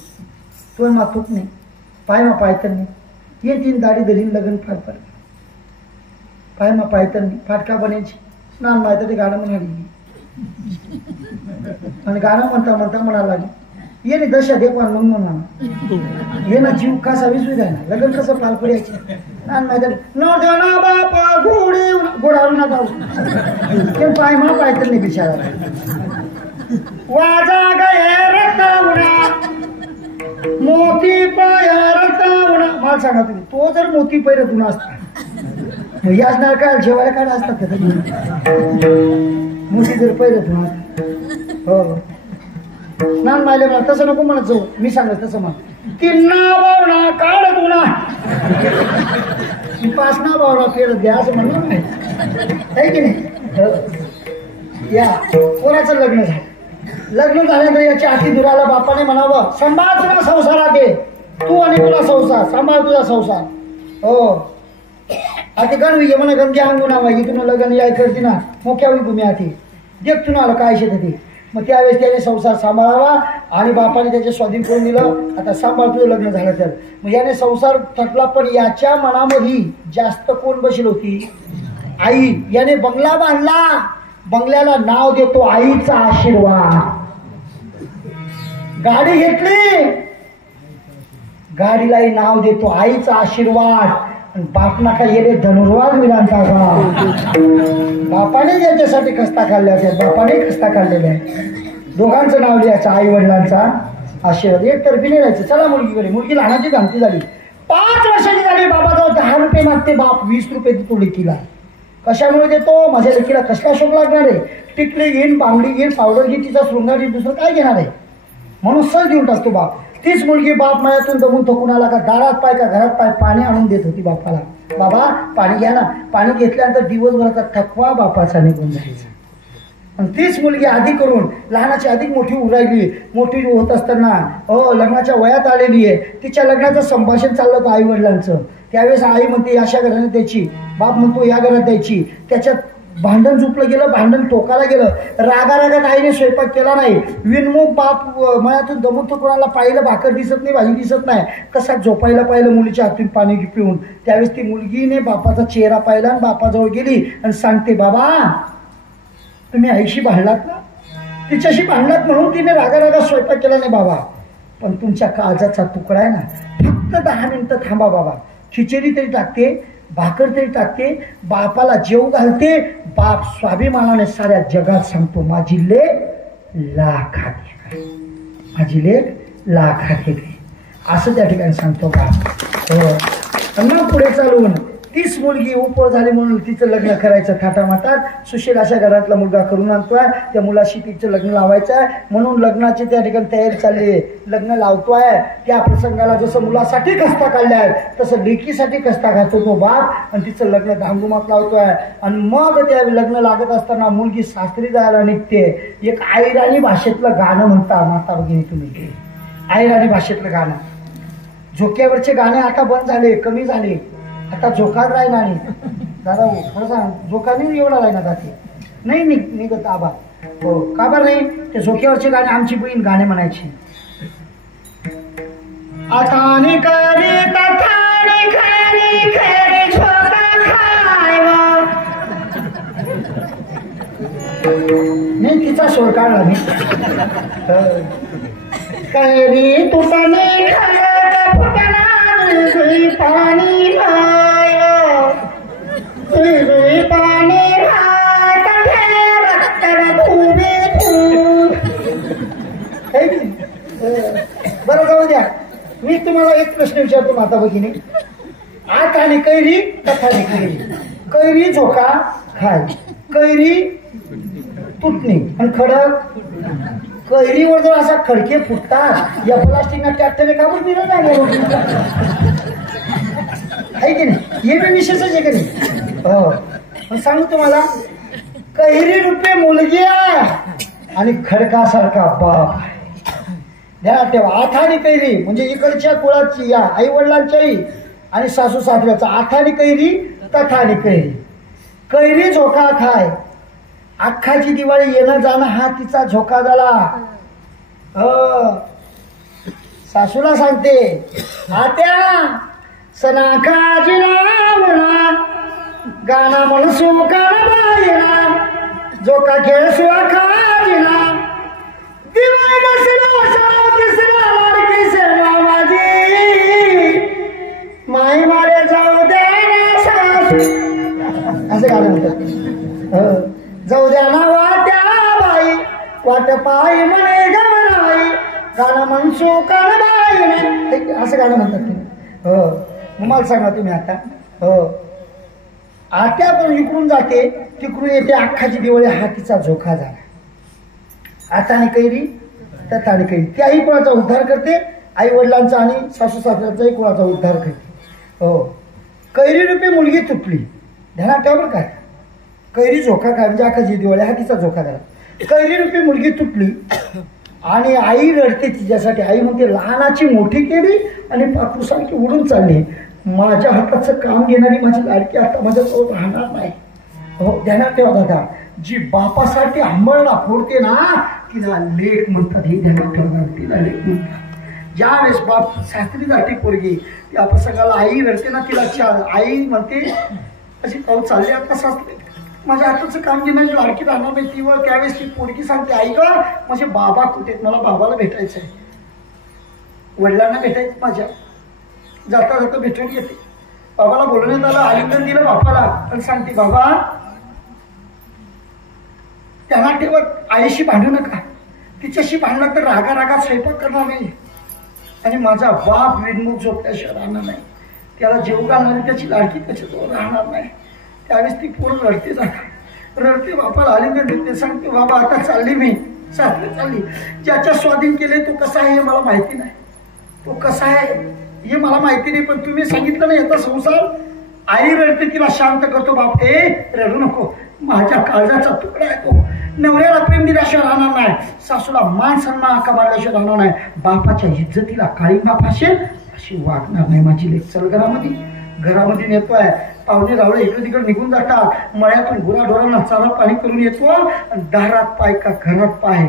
तोंडमा थूक नाही, पायमा पायतर नाही. ये 3 दाढी धरीन लग्न फार फार पायमा पायतर नाही. फाटका बनायची स्नान माहिती ते गाणं म्हणाली आणि गाणं म्हणता म्हणता म्हणायला लागली ये नाही दशा देखवान मग म्हणा ये ना जीव कसा विसरू द्या ना, लग्न कसं पाल पडायचे. स्नान माहिती न देना बापा घोडी घोडावरून ना जाऊ ते पायमा पायतर नाही बिचारा. वाजा गया रतावणा मोती पाया रतावणा. मला सांगा तुम्ही तो जर मोती पैर धुणा असता याचणार काय जेवायला काय असतात का मोती जर पैर धुणा हो स्नान मायले मला तसं नको म्हणत जाऊ, मी सांगत तसं म्हण. तिन्ना बावणा काढ धुणा पासना बावणा फेर द्या असं म्हणलं नाही की नाही. या कोणाचं लग्न झालं, लग्न झाल्यानंतर याच्या हाती दुराला बापाने म्हणावं सांभाळ तुला संसारात ये, तू आणि तुला संसार सांभाळ तुझा संसार. हो आता गण ये म्हणा गण घ्या अंगून आवा इथून लग्न याय करते ना मोक्या होई तुम्ही आधी देख तुला आलं काय शेत ते. मग त्यावेळेस त्याने संसार सांभाळावा आणि बापाने त्याचे स्वाधीन करून दिलं. आता सांभाळ तुझं लग्न झालं तर मग याने संसार थकला, पण याच्या मनामध्ये जास्त कोण बसेल होती आई. याने बंगला बांधला, बंगल्याला नाव देतो आईचा आशीर्वाद. गाडी घेतली, गाडीलाही नाव देतो आईचा आशीर्वाद. आणि बाप नाका येणे धनुर्वाद विलांचा का बापाने याच्यासाठी कष्टा काढल्या होत्या, बापाने कष्टा काढलेल्या आहे. दोघांचं नाव लिहायचं आई वडिलांचा आशीर्वाद. एक तर्फी नाही राहायचं. चला मुलगीकडे, मुलगी लहानाची धामती झाली, 5 वर्षाची झाली. बाबाजवळ 10 रुपये मागते, बाप 20 रुपये देतो लेकीला. कशामुळे देतो, माझ्या लेकीला कसला शोक लागणार आहे, टिकली घेईन बांगडी घेईन पावडर घेईन तिचा शृंगार घेईन दुसरं काय घेणार आहे म्हणून सहज देऊन टाकतो बाप. तीच मुलगी बाप मायातून दमून थकून आला का दारात पाय का घरात पाय पाणी आणून देत होती बापाला. बाबा पाणी घ्या ना. पाणी घेतल्यानंतर दिवसभराचा थकवा बापाचा निघून जायचा. आणि तीच मुलगी आधी करून लहानाची अधिक मोठी उरायली, मोठी होत असताना हो लग्नाच्या वयात आलेली आहे. तिच्या लग्नाचं संभाषण चाललं होतं आई वडिलांचं. त्यावेळेस आई म्हणते अशा घराने द्यायची, बाप म्हणतो या घरात द्यायची. त्याच्यात भांडण झुपलं गेलं, भांडण टोकाला गेलं. रागारागात आईने स्वयंपाक केला नाही. विनमुख बाप मनातून दमून तुकडाला पाहिलं, भाकर दिसत नाही, भाजी दिसत नाही, कसा झोपायला पाहिलं मुलीच्या हातून पाणी पिऊन. त्यावेळेस ती मुलगीने बापाचा चेहरा पाहिला आणि बापाजवळ गेली आणि सांगते बाबा तुम्ही आईशी भांडलात ना, तिच्याशी भांडलात म्हणून तिने रागारागात स्वयंपाक केला नाही बाबा, पण तुमच्या काळजाचा तुकडा आहे ना, फक्त 10 मिनिटं थांबा बाबा. खिचडी तरी टाकते, भाकर तरी टाकते, बापाला जेव घालते. बाप स्वाभिमानाने साऱ्या जगात सांगतो माझी लेक लाखात एक आहे, माझी लेक लाखात एक आहे असं त्या ठिकाणी सांगतो बाप. हो मग पुढे चालून तीच मुलगी उपर झाली म्हणून तिचं लग्न करायचं थाटामाटात. सुशील अशा घरातला मुलगा करून आणतोय, त्या मुलाशी तिचं लग्न लावायचं आहे म्हणून लग्नाची त्या ठिकाणी तयारी चालली आहे. लग्न लावतोय त्या प्रसंगाला जसं मुलासाठी कष्टा काढल्या आहेत तसं लेकीसाठी कष्टा घालतो तो बाप आणि तिचं लग्न धामधुमात लावतोय. आणि मग त्या लग्न लागत असताना मुलगी सासरी जायला निघते. एक आईराणी भाषेतलं गाणं म्हणता माता भगिनी तुम्ही, आईराणी भाषेतलं गाणं. झोक्यावरचे गाणे आता बंद झाले, कमी झाले. आता झोकाच राहिला नाही दादा, खरं सांग झोका नाही एवढा राहिला जाते नाही निघत आबा. हो का बरं नाही? ते झोक्यावरचे गाणे आमची बहीण गाणे म्हणायची. अथानी करी तथानी खरी खरी झोका खायवा. मी तिचा शोर काढला मी. कैरी तुटणी खरं फुटणार जुई पाणी भाय जुई पाणी भाय कठे रक्त भूमी फूल. बरं जाऊ द्या. मी तुम्हाला एक प्रश्न विचारतो माता भगिनी. आत आणि कैरी तथाने कैरी. कैरी झोका खाय, कैरी तुटणी आणि खडक. कैरीवर जर असा खडके फुटतात या प्लास्टिकना ट्रॅक्टरने का बरं दिलं नाही आहे की नाही? हे पण विशेषच आहे की नाही? हो सांगू तुम्हाला. कैरी रुपये मुलगी आणि खडकासारखा बाप. ध्यानात ठेवा. आथानी कैरी म्हणजे इकडच्या कुळाची या आई वडिलांच्याही आणि सासू सासऱ्याचा. आथानी कैरी तथानी कैरी. कैरी झोका खाय. अख्खाची दिवाळी येणं जाणं हा तिचा झोका झाला. सासूला सांगते आत्या सणाकाजीला म्हणा गाणं म्हणसू काळबाईला झोका खेळ सुखाजीला दिवाळी दसरा शाव तिसरा लाडकी सेवा माझी माई मारे जाऊ दे ना सासू. असं गाणं म्हणतात. जाऊ द्या ना वाट्या बाई वाट पायी म्हणे गमनाई गाणं म्हणसू काळबाई. असं गाणं म्हणतात तुम्ही. हो मला सांगा तुम्ही आता. हो आत्या पण इकडून जाते तिकडून येते. अख्खाची दिवाळी हा तिचा झोका झाला. आताने कैरी तथाने कैरी. त्याही कुणाचा उद्धार करते. आई वडिलांचा आणि सासू सासऱ्यांचाही कुणाचा उद्धार करते. हो कैरी रूपी मुलगी तुटली. ध्यानात ठेवा बरं काय. कैरी झोका काय म्हणजे अख्खाची दिवाळी हा तिचा झोका झाला. कैरी रूपी मुलगी तुटली आणि आई रडते तिच्यासाठी. आई म्हणते लहानाची मोठी केली आणि पाखरूसारखी उडून चालली. माझ्या हाताचं काम घेणारी माझी लाडकी आता माझ्याजवळ राहणार नाही. हो ध्यानात ठेवा दादा. जी बापासाठी अंबळला फोडते ना तिला लेख म्हणतात. हे ध्यानात ठेवा. तिला लेख म्हणतात. ज्यावेळेस बाप सासरी जाते पोरगी त्या प्रसंगाला आई रडते ना तिला आई म्हणते अशी पाऊस चालली आता सासरी माझ्या हाताचं काम घेण्याची लाडकी राहणार नाही. ती व त्यावेळेस ती पोरगी सांगते आई का माझे बाबा कुठे मला बाबाला भेटायचं आहे. वडिलांना भेटायचं माझ्या. जाता जाता भेटून येते. बाबाला बोलवण्यात आलं. आलिंगन दिलं बापाला आणि सांगते बाबा त्यांना ठेवत आईशी भांडू नका. तिच्याशी भांडला तर रागा रागात स्वयंपाक करणार नाही आणि माझा बाप विनमुख झोपल्याशिवाय राहणार नाही. त्याला जेव घालणारी त्याची लाडकी त्याच्याजवळ राहणार नाही. त्यावेळेस ती पोरं रडते जातात. रडते बापाला आलिंगन देते. सांगते बाबा आता चालली मी सासरी चालली. ज्याच्या स्वाधीन केले तो कसा आहे हे मला माहिती नाही. तो कसा आहे हे मला माहिती नाही. पण तुम्ही सांगितलं ना याचा संसार. आई रडते तिला शांत करतो. बाप ए रडू नको. माझ्या काळजाचा तुकडा आहे तो. नवऱ्याला प्रेम दिल्याशिवाय राहणार नाही. सासूला मान सन्मान कमारल्याशिवाय राहणार नाही. बापाच्या इज्जतीला काळीमा फासेल अशी वागणार नाही माझी लेक. चल घरामध्ये नेतोय. पाहुणे रावळे इकडे तिकडे निघून जातात. मळ्यातून गुराढोरांना चारा पाणी करून येतो. दारात पाय का घरात पाय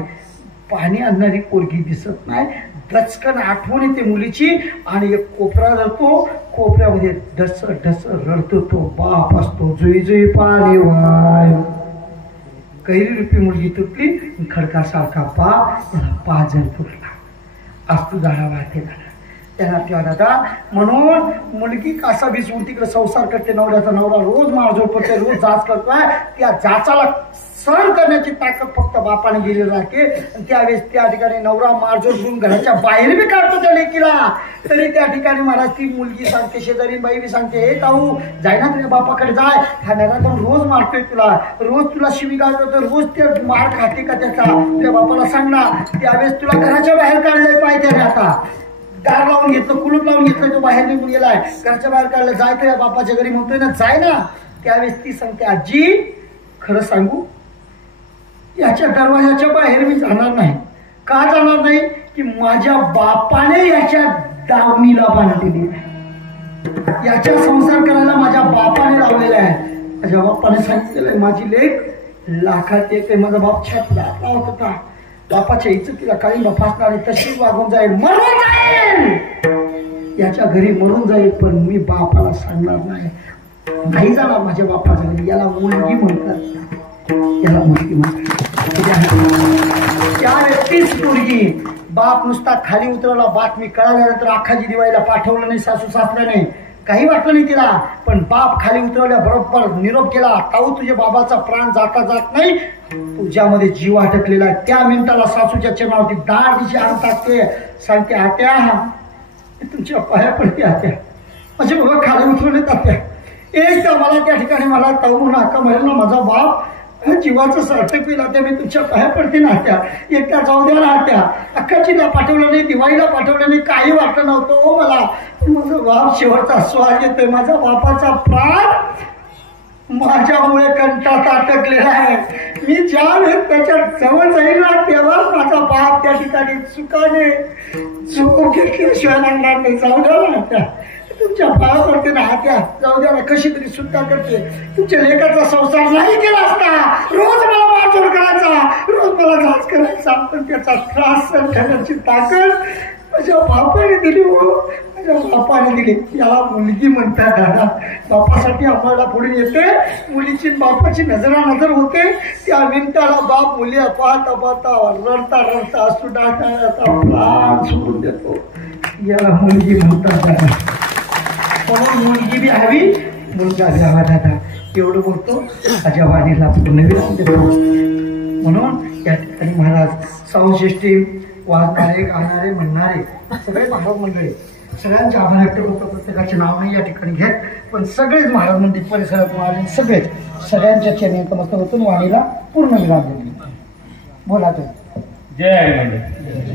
पाणी आणणारी पोरगी दिसत नाही. दचकन आठवण येते मुलीची आणि एक कोपरा जातो. कोपऱ्यामध्ये ढस ढस रडतो तो बाप असतो. जुई जुई पाणी वाय. कैरी रूपी मुलगी तुटली. खडकासारखा बाप पाजर फुटला. असतो जाणा वाहते जाणार. त्यांना किंवा दादा म्हणून मुलगी कासा भिजवून तिकडे संसार करते. नवऱ्याचा नवरा रोज मारझोड करते. रोज जाच करतोय. त्या जाचाला सहन करण्याची ताकद फक्त बापाने गेली राहते. त्यावेळेस त्या ठिकाणी नवरा मारझोड करून घराच्या बाहेर बी काढतो त्या लेकीला. तरी त्या ठिकाणी महाराज ती मुलगी सांगते शेजारी बाई बी सांगते हे ताऊ जाय ना तुझ्या बापाकडे जाय. खाण्याला जाऊन रोज मारतोय तुला. रोज तुला शिवी घालतो तर रोज ते मार खाते का त्याचा. तुझ्या बापाला सांग ना. त्यावेळेस तुला घराच्या बाहेर काढलंय पाहिजे. आता दार लावून घेतलं कुलूप लावून घेतलं. तो बाहेर निघून गेलाय. घरच्या बाहेर काढलं. जाय तर बापाच्या घरी म्हणतोय ना जाय ना. त्यावेळेस ती सांगते आजी खरं सांगू याच्या दरवाजाच्या बाहेर मी जाणार नाही. का जाणार नाही की माझ्या बापाने याच्या दावणीला बांधलेली आहे. याच्या संसार करायला माझ्या बापाने लावलेला आहे. माझ्या बापाने सांगितलेलं आहे माझी लेक लाखात एक माझा बाप छात लावत होता. बापाच्या इज्जतीला काही नफासणारी तशीच वागून जाईल, मरून जाईल, याच्या घरी मरून जाईल, पण मी बापाला सांगणार नाही जाणार माझ्या बापाच्या घरी. याला मुलगी म्हणतात, याला मुलगी म्हणतात. त्या व्यक्तीच मुलगी. बाप नुसता खाली उतरवला, बातमी कळाल्यानंतर अख्खाजी दिवाळीला पाठवलं नाही सासू सासऱ्याने, काही वाटलं नाही तिला. पण बाप खाली उतरवल्या बरोबर निरोप केला, ताऊ तुझ्या बाबाचा प्राण जाता जात नाही, तुझ्यामध्ये जीव अटकलेला. त्या मिनिटाला सासूच्या चरणावरती दाढ दिशी आणतात ते सांगते, आत्या तुमच्या पाया पडते, आत्या माझे बाबा खाली उतरवले तात्या. एकदा मला त्या ठिकाणी मला ताऊ म्हणून हाका मारेल ना माझा बाप, जीवाचं सार्थक होईल आत्या, मी तुमच्या पाया पडते ना आत्या, एकदा जाऊ द्या ना आत्या. अक्काचीला पाठवलं नाही, दिवाळीला पाठवलं नाही, काही वाटलं नव्हतं हो मला. माझा बाप शेवटचा श्वास येतोय, माझा बापाचा प्राण माझ्यामुळे कंटात अटकलेला आहे. मी ज्या वेळेस त्याच्या जवळ जाईल ना तेव्हाच माझा बाप त्या ठिकाणी चुकाने झोप घेतल्याशिवाय लागणार नाही. जाऊ द्या ना आत्या, तुमच्या पाया पडते ना आत्या, जाऊ द्या ना, कशी तरी सुद्धा करते. तुमच्या लेकाचा संसार नाही केला असता, रोज मला मारझोड करायचा, रोज मला घास करायचा, पण त्याचा त्रास सहन करण्याची ताकद माझ्या बापाने दिली हो, माझ्या बापाने दिली. याला मुलगी म्हणतात दादा. बापासाठी आम्हाला पुढे येते, मुलीची बापाची नजरानजर होते. त्या मिनिटाला बाप मुली पाहता पाहता रडता रडता सुद्धा प्राण सोडून देतो. याला मुलगी म्हणतात दादा. म्हणून मुलगी बी हवी, मुलगा बी हवा दादा. एवढं बोलतो माझ्या वाणीला पूर्ण विराम देतो. म्हणून या ठिकाणी महाराज साऊंड वाजणारे, गाणारे, म्हणणारे सगळे महाराज मंडळी, सगळ्यांचे आभार व्यक्त करतो. प्रत्येकाचे नाव नाही या ठिकाणी घेत, पण सगळेच महाराज मंदिर परिसरातून आले, सगळेच सगळ्यांच्या चरणी नतमस्तक होतून वाणीला पूर्ण विराम देतो. बोला तो. जय